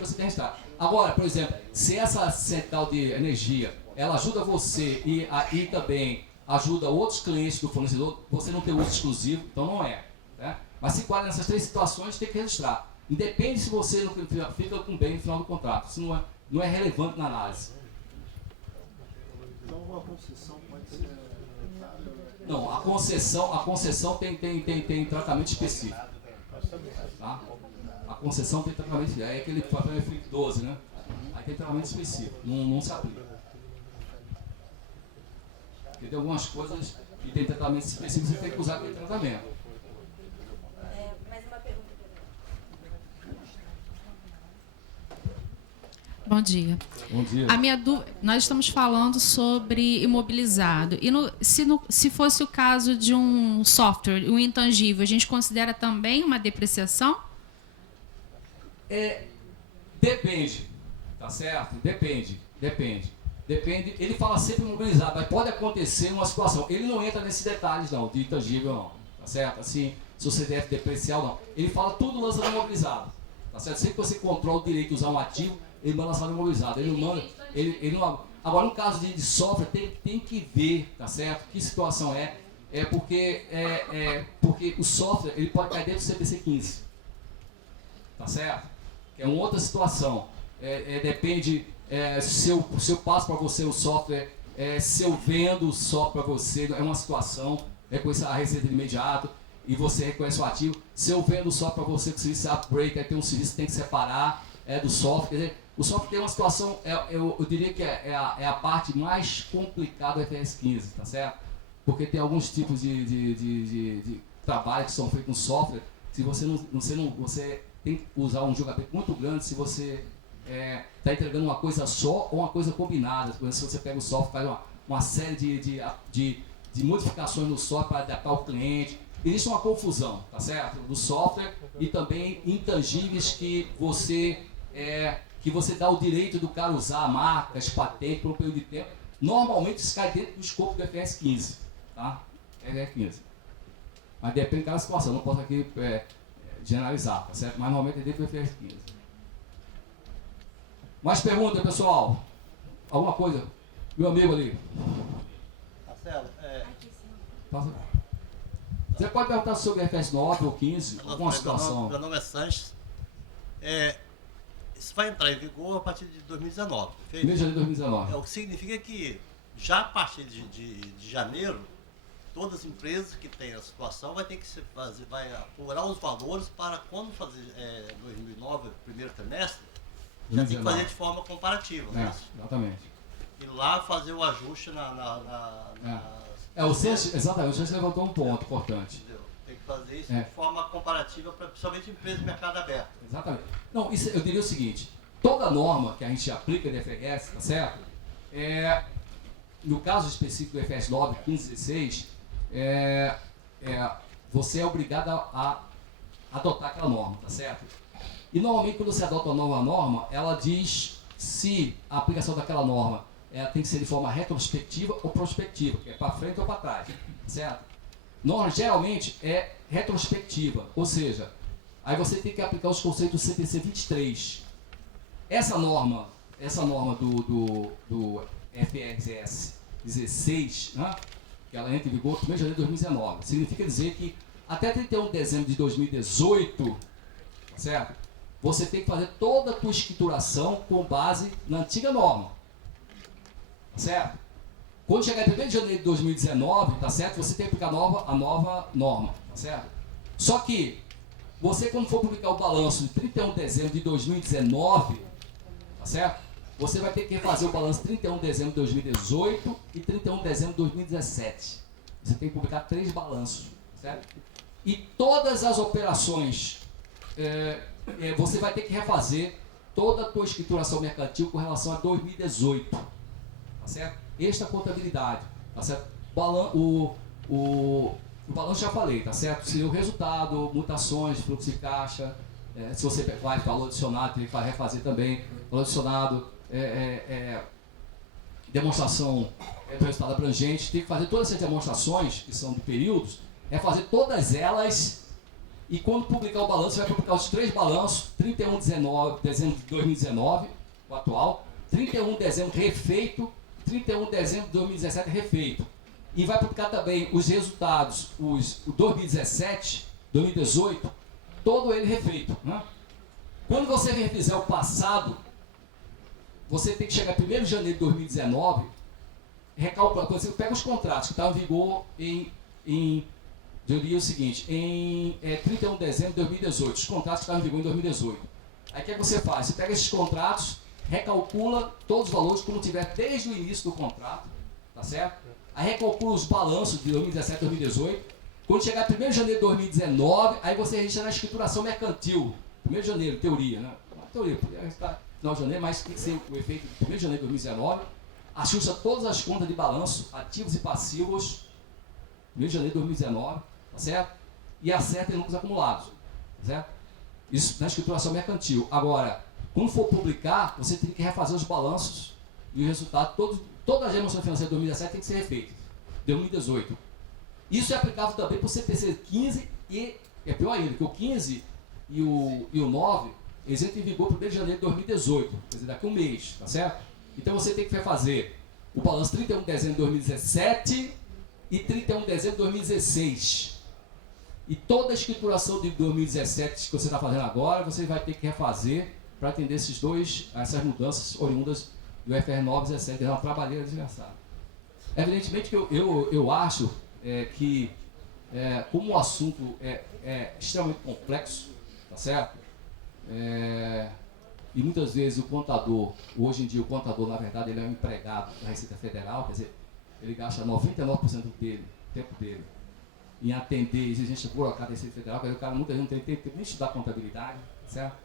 você tem resultado. Agora, por exemplo, se essa central de energia, ela ajuda você e também ajuda outros clientes do fornecedor, você não tem uso exclusivo, então não é. Né? Mas se enquadra nessas 3 situações, tem que registrar. Independe se você não fica com bem no final do contrato. Isso não é relevante na análise. Então, uma concessão pode ser Não, a concessão tem tratamento específico. Tá? A concessão tem tratamento específico. Aí aquele papel é FIC 12, né? Aí tem tratamento específico, não se aplica. Porque tem algumas coisas que tem tratamento específico, você tem que usar aquele tratamento. Mais uma pergunta. Bom dia. Bom dia. A minha nós estamos falando sobre imobilizado. E se fosse o caso de um software, um intangível, a gente considera também uma depreciação? Depende, tá certo? Depende. Ele fala sempre imobilizado, mas pode acontecer uma situação. Ele não entra nesses detalhes, não, de intangível, não. Tá certo? Assim, se você deve depreciar ou não. Ele fala tudo lançando imobilizado. Tá certo? Sempre que você controla o direito de usar um ativo, ele manda lançado imobilizado. Ele não manda. Ele não, agora, no caso de software, tem que ver, tá certo? Que situação é. Porque o software ele pode cair dentro do CPC 15. Tá certo? Que é uma outra situação. Depende se eu passo para você o software, se eu vendo o software para você, é uma situação, reconhece a receita de imediato e você reconhece o ativo. Se eu vendo o software para você que o serviço é upgrade, aí tem um serviço que tem que separar do software. Quer dizer, o software tem uma situação, eu diria que é a parte mais complicada do FRS 15, tá certo? Porque tem alguns tipos de trabalho que são feitos no software, se você tem que usar um julgamento muito grande se você está entregando uma coisa só ou uma coisa combinada. Por exemplo, se você pega o software, faz uma série de modificações no software para adaptar ao cliente. Existe uma confusão, tá certo? Do software e também intangíveis que você dá o direito do cara usar marcas, patentes por um período de tempo. Normalmente isso cai dentro do escopo do FRS 15, tá? FRS 15. Mas depende de cada situação, não posso aqui generalizar, tá certo? Mas normalmente é dentro do FRS 15. Mais pergunta, pessoal? Alguma coisa? Meu amigo ali. Marcelo, você pode perguntar sobre FRS 9 ou 15, alguma situação. Meu nome é Sanches. Isso vai entrar em vigor a partir de 2019. Mês de janeiro de 2019. O que significa que já a partir de janeiro, todas as empresas que têm a situação vai ter que vai apurar os valores para quando fazer 2009, primeiro trimestre, já tem que fazer de forma comparativa. Exatamente. E lá fazer o ajuste exatamente, o Sanches levantou um ponto importante. Entendeu? Tem que fazer isso de forma comparativa, principalmente empresas de mercado aberto. Exatamente. Não, isso, eu diria o seguinte, toda norma que a gente aplica de FRS, tá certo? No caso específico do FRS 9, 15, 16, você é obrigado a adotar aquela norma, tá certo? E normalmente quando você adota uma nova norma, ela diz se a aplicação daquela norma tem que ser de forma retrospectiva ou prospectiva, que é para frente ou para trás, certo? Norma geralmente é retrospectiva, ou seja, aí você tem que aplicar os conceitos do CPC 23. Essa norma do FRS 16, né, que ela entra em vigor no 1º de janeiro de 2019, significa dizer que até 31 de dezembro de 2018, certo? Você tem que fazer toda a tua escrituração com base na antiga norma, certo? Quando chegar em 1º de janeiro de 2019, tá certo? Você tem que aplicar a nova norma, tá certo? Só que você, quando for publicar o balanço de 31 de dezembro de 2019, tá certo? Você vai ter que fazer o balanço 31 de dezembro de 2018 e 31 de dezembro de 2017. Você tem que publicar 3 balanços, certo? E todas as operações, você vai ter que refazer toda a tua escrituração mercantil com relação a 2018, tá certo? Esta contabilidade, tá certo? O balanço já falei, tá certo? Se o resultado, mutações, fluxo de caixa, se você vai valor adicionado, tem que refazer também, valor adicionado, demonstração do resultado abrangente, tem que fazer todas essas demonstrações, que são de períodos, fazer todas elas, e quando publicar o balanço, vai publicar os 3 balanços, 31 de dezembro de 2019, o atual, 31 de dezembro refeito, 31 de dezembro de 2017 refeito. E vai publicar também os resultados, o 2017, 2018, todo ele refeito, né? Quando você refizer o passado, você tem que chegar 1º de janeiro de 2019 recalcular. Quando você pega os contratos que estavam em vigor eu diria o seguinte, em 31 de dezembro de 2018, os contratos que estavam em vigor em 2018. Aí o que é que você faz? Você pega esses contratos, recalcula todos os valores como tiver desde o início do contrato, tá certo? Aí recalcula os balanços de 2017 e 2018. Quando chegar 1º de janeiro de 2019, aí você registra na escrituração mercantil. 1º de janeiro, teoria, né? Uma teoria, poderia estar final de janeiro, mas tem que ser o efeito de 1º de janeiro de 2019. Ajusta todas as contas de balanço, ativos e passivos, 1º de janeiro de 2019, tá certo? E acerta em lucros acumulados, tá certo? Isso na escrituração mercantil. Agora, quando for publicar, você tem que refazer os balanços e o resultado, toda a gestão financeira de 2017 tem que ser refeita, de 2018. Isso é aplicável também para o CPC 15 e, é pior ainda, que o 15 e o 9, eles entram em vigor para o 1º de janeiro de 2018, quer dizer, daqui a um mês, tá certo? Então você tem que fazer o balanço 31 de dezembro de 2017 e 31 de dezembro de 2016. E toda a escrituração de 2017 que você está fazendo agora, você vai ter que refazer para atender essas mudanças oriundas do FR9 17, é uma trabalheira desgraçada. Evidentemente que eu acho que, como o assunto é extremamente complexo, tá certo? E muitas vezes o contador, hoje em dia o contador, na verdade, ele é um empregado da Receita Federal, quer dizer, ele gasta 99% do tempo dele em atender exigência burocrática da Receita Federal, quer dizer, o cara muitas vezes não tem tempo nem de estudar contabilidade, certo?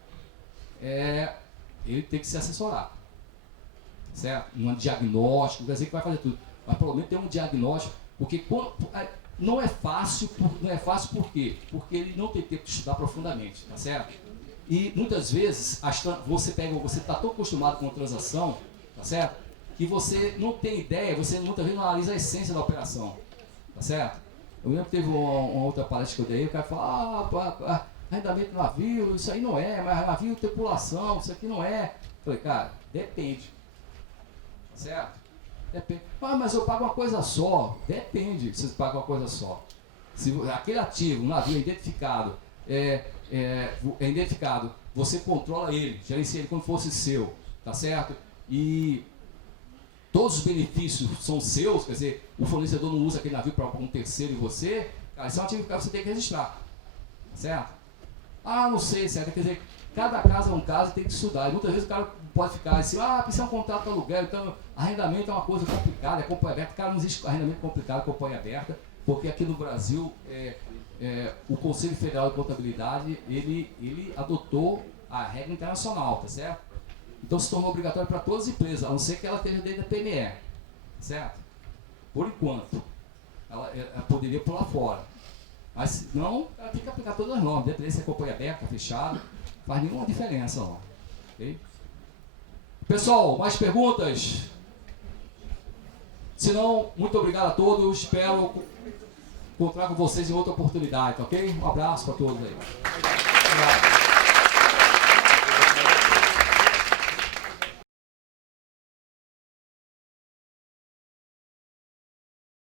Ele tem que se assessorar, certo? Um diagnóstico, quer dizer que vai fazer tudo, mas pelo menos tem um diagnóstico, porque não é fácil por quê? Porque ele não tem tempo de estudar profundamente, tá certo? E muitas vezes você está tão acostumado com a transação, tá certo? Que você não tem ideia, você muitas vezes não analisa a essência da operação, tá certo? Eu lembro que teve uma outra palestra que eu dei, o cara falou, arrendamento de navio, isso aí não é, mas navio tripulação, isso aqui não é. Eu falei, cara, depende, tá certo? Depende. Mas eu pago uma coisa só. Depende se você paga uma coisa só. Se aquele ativo, um navio identificado, você controla ele, gerencia ele como fosse seu, tá certo? E todos os benefícios são seus, quer dizer, o fornecedor não usa aquele navio para um terceiro e você, cara, isso é um ativo que você tem que registrar, tá certo? Não sei, certo? Quer dizer, cada caso é um caso e tem que estudar. E muitas vezes o cara pode ficar assim, isso é um contrato de aluguel, então arrendamento é uma coisa complicada, é companhia aberta. Cara, não existe arrendamento complicado, companhia aberta, porque aqui no Brasil, o Conselho Federal de Contabilidade, ele adotou a regra internacional, tá certo? Então se tornou obrigatório para todas as empresas, a não ser que ela esteja dentro da PME, certo? Por enquanto, ela poderia pular fora. Mas se não, ela tem que aplicar todas as normas, independente se é companhia aberta, fechada, faz nenhuma diferença lá. Okay? Pessoal, mais perguntas? Se não, muito obrigado a todos, espero encontrar com vocês em outra oportunidade, ok? Um abraço para todos aí. Obrigado.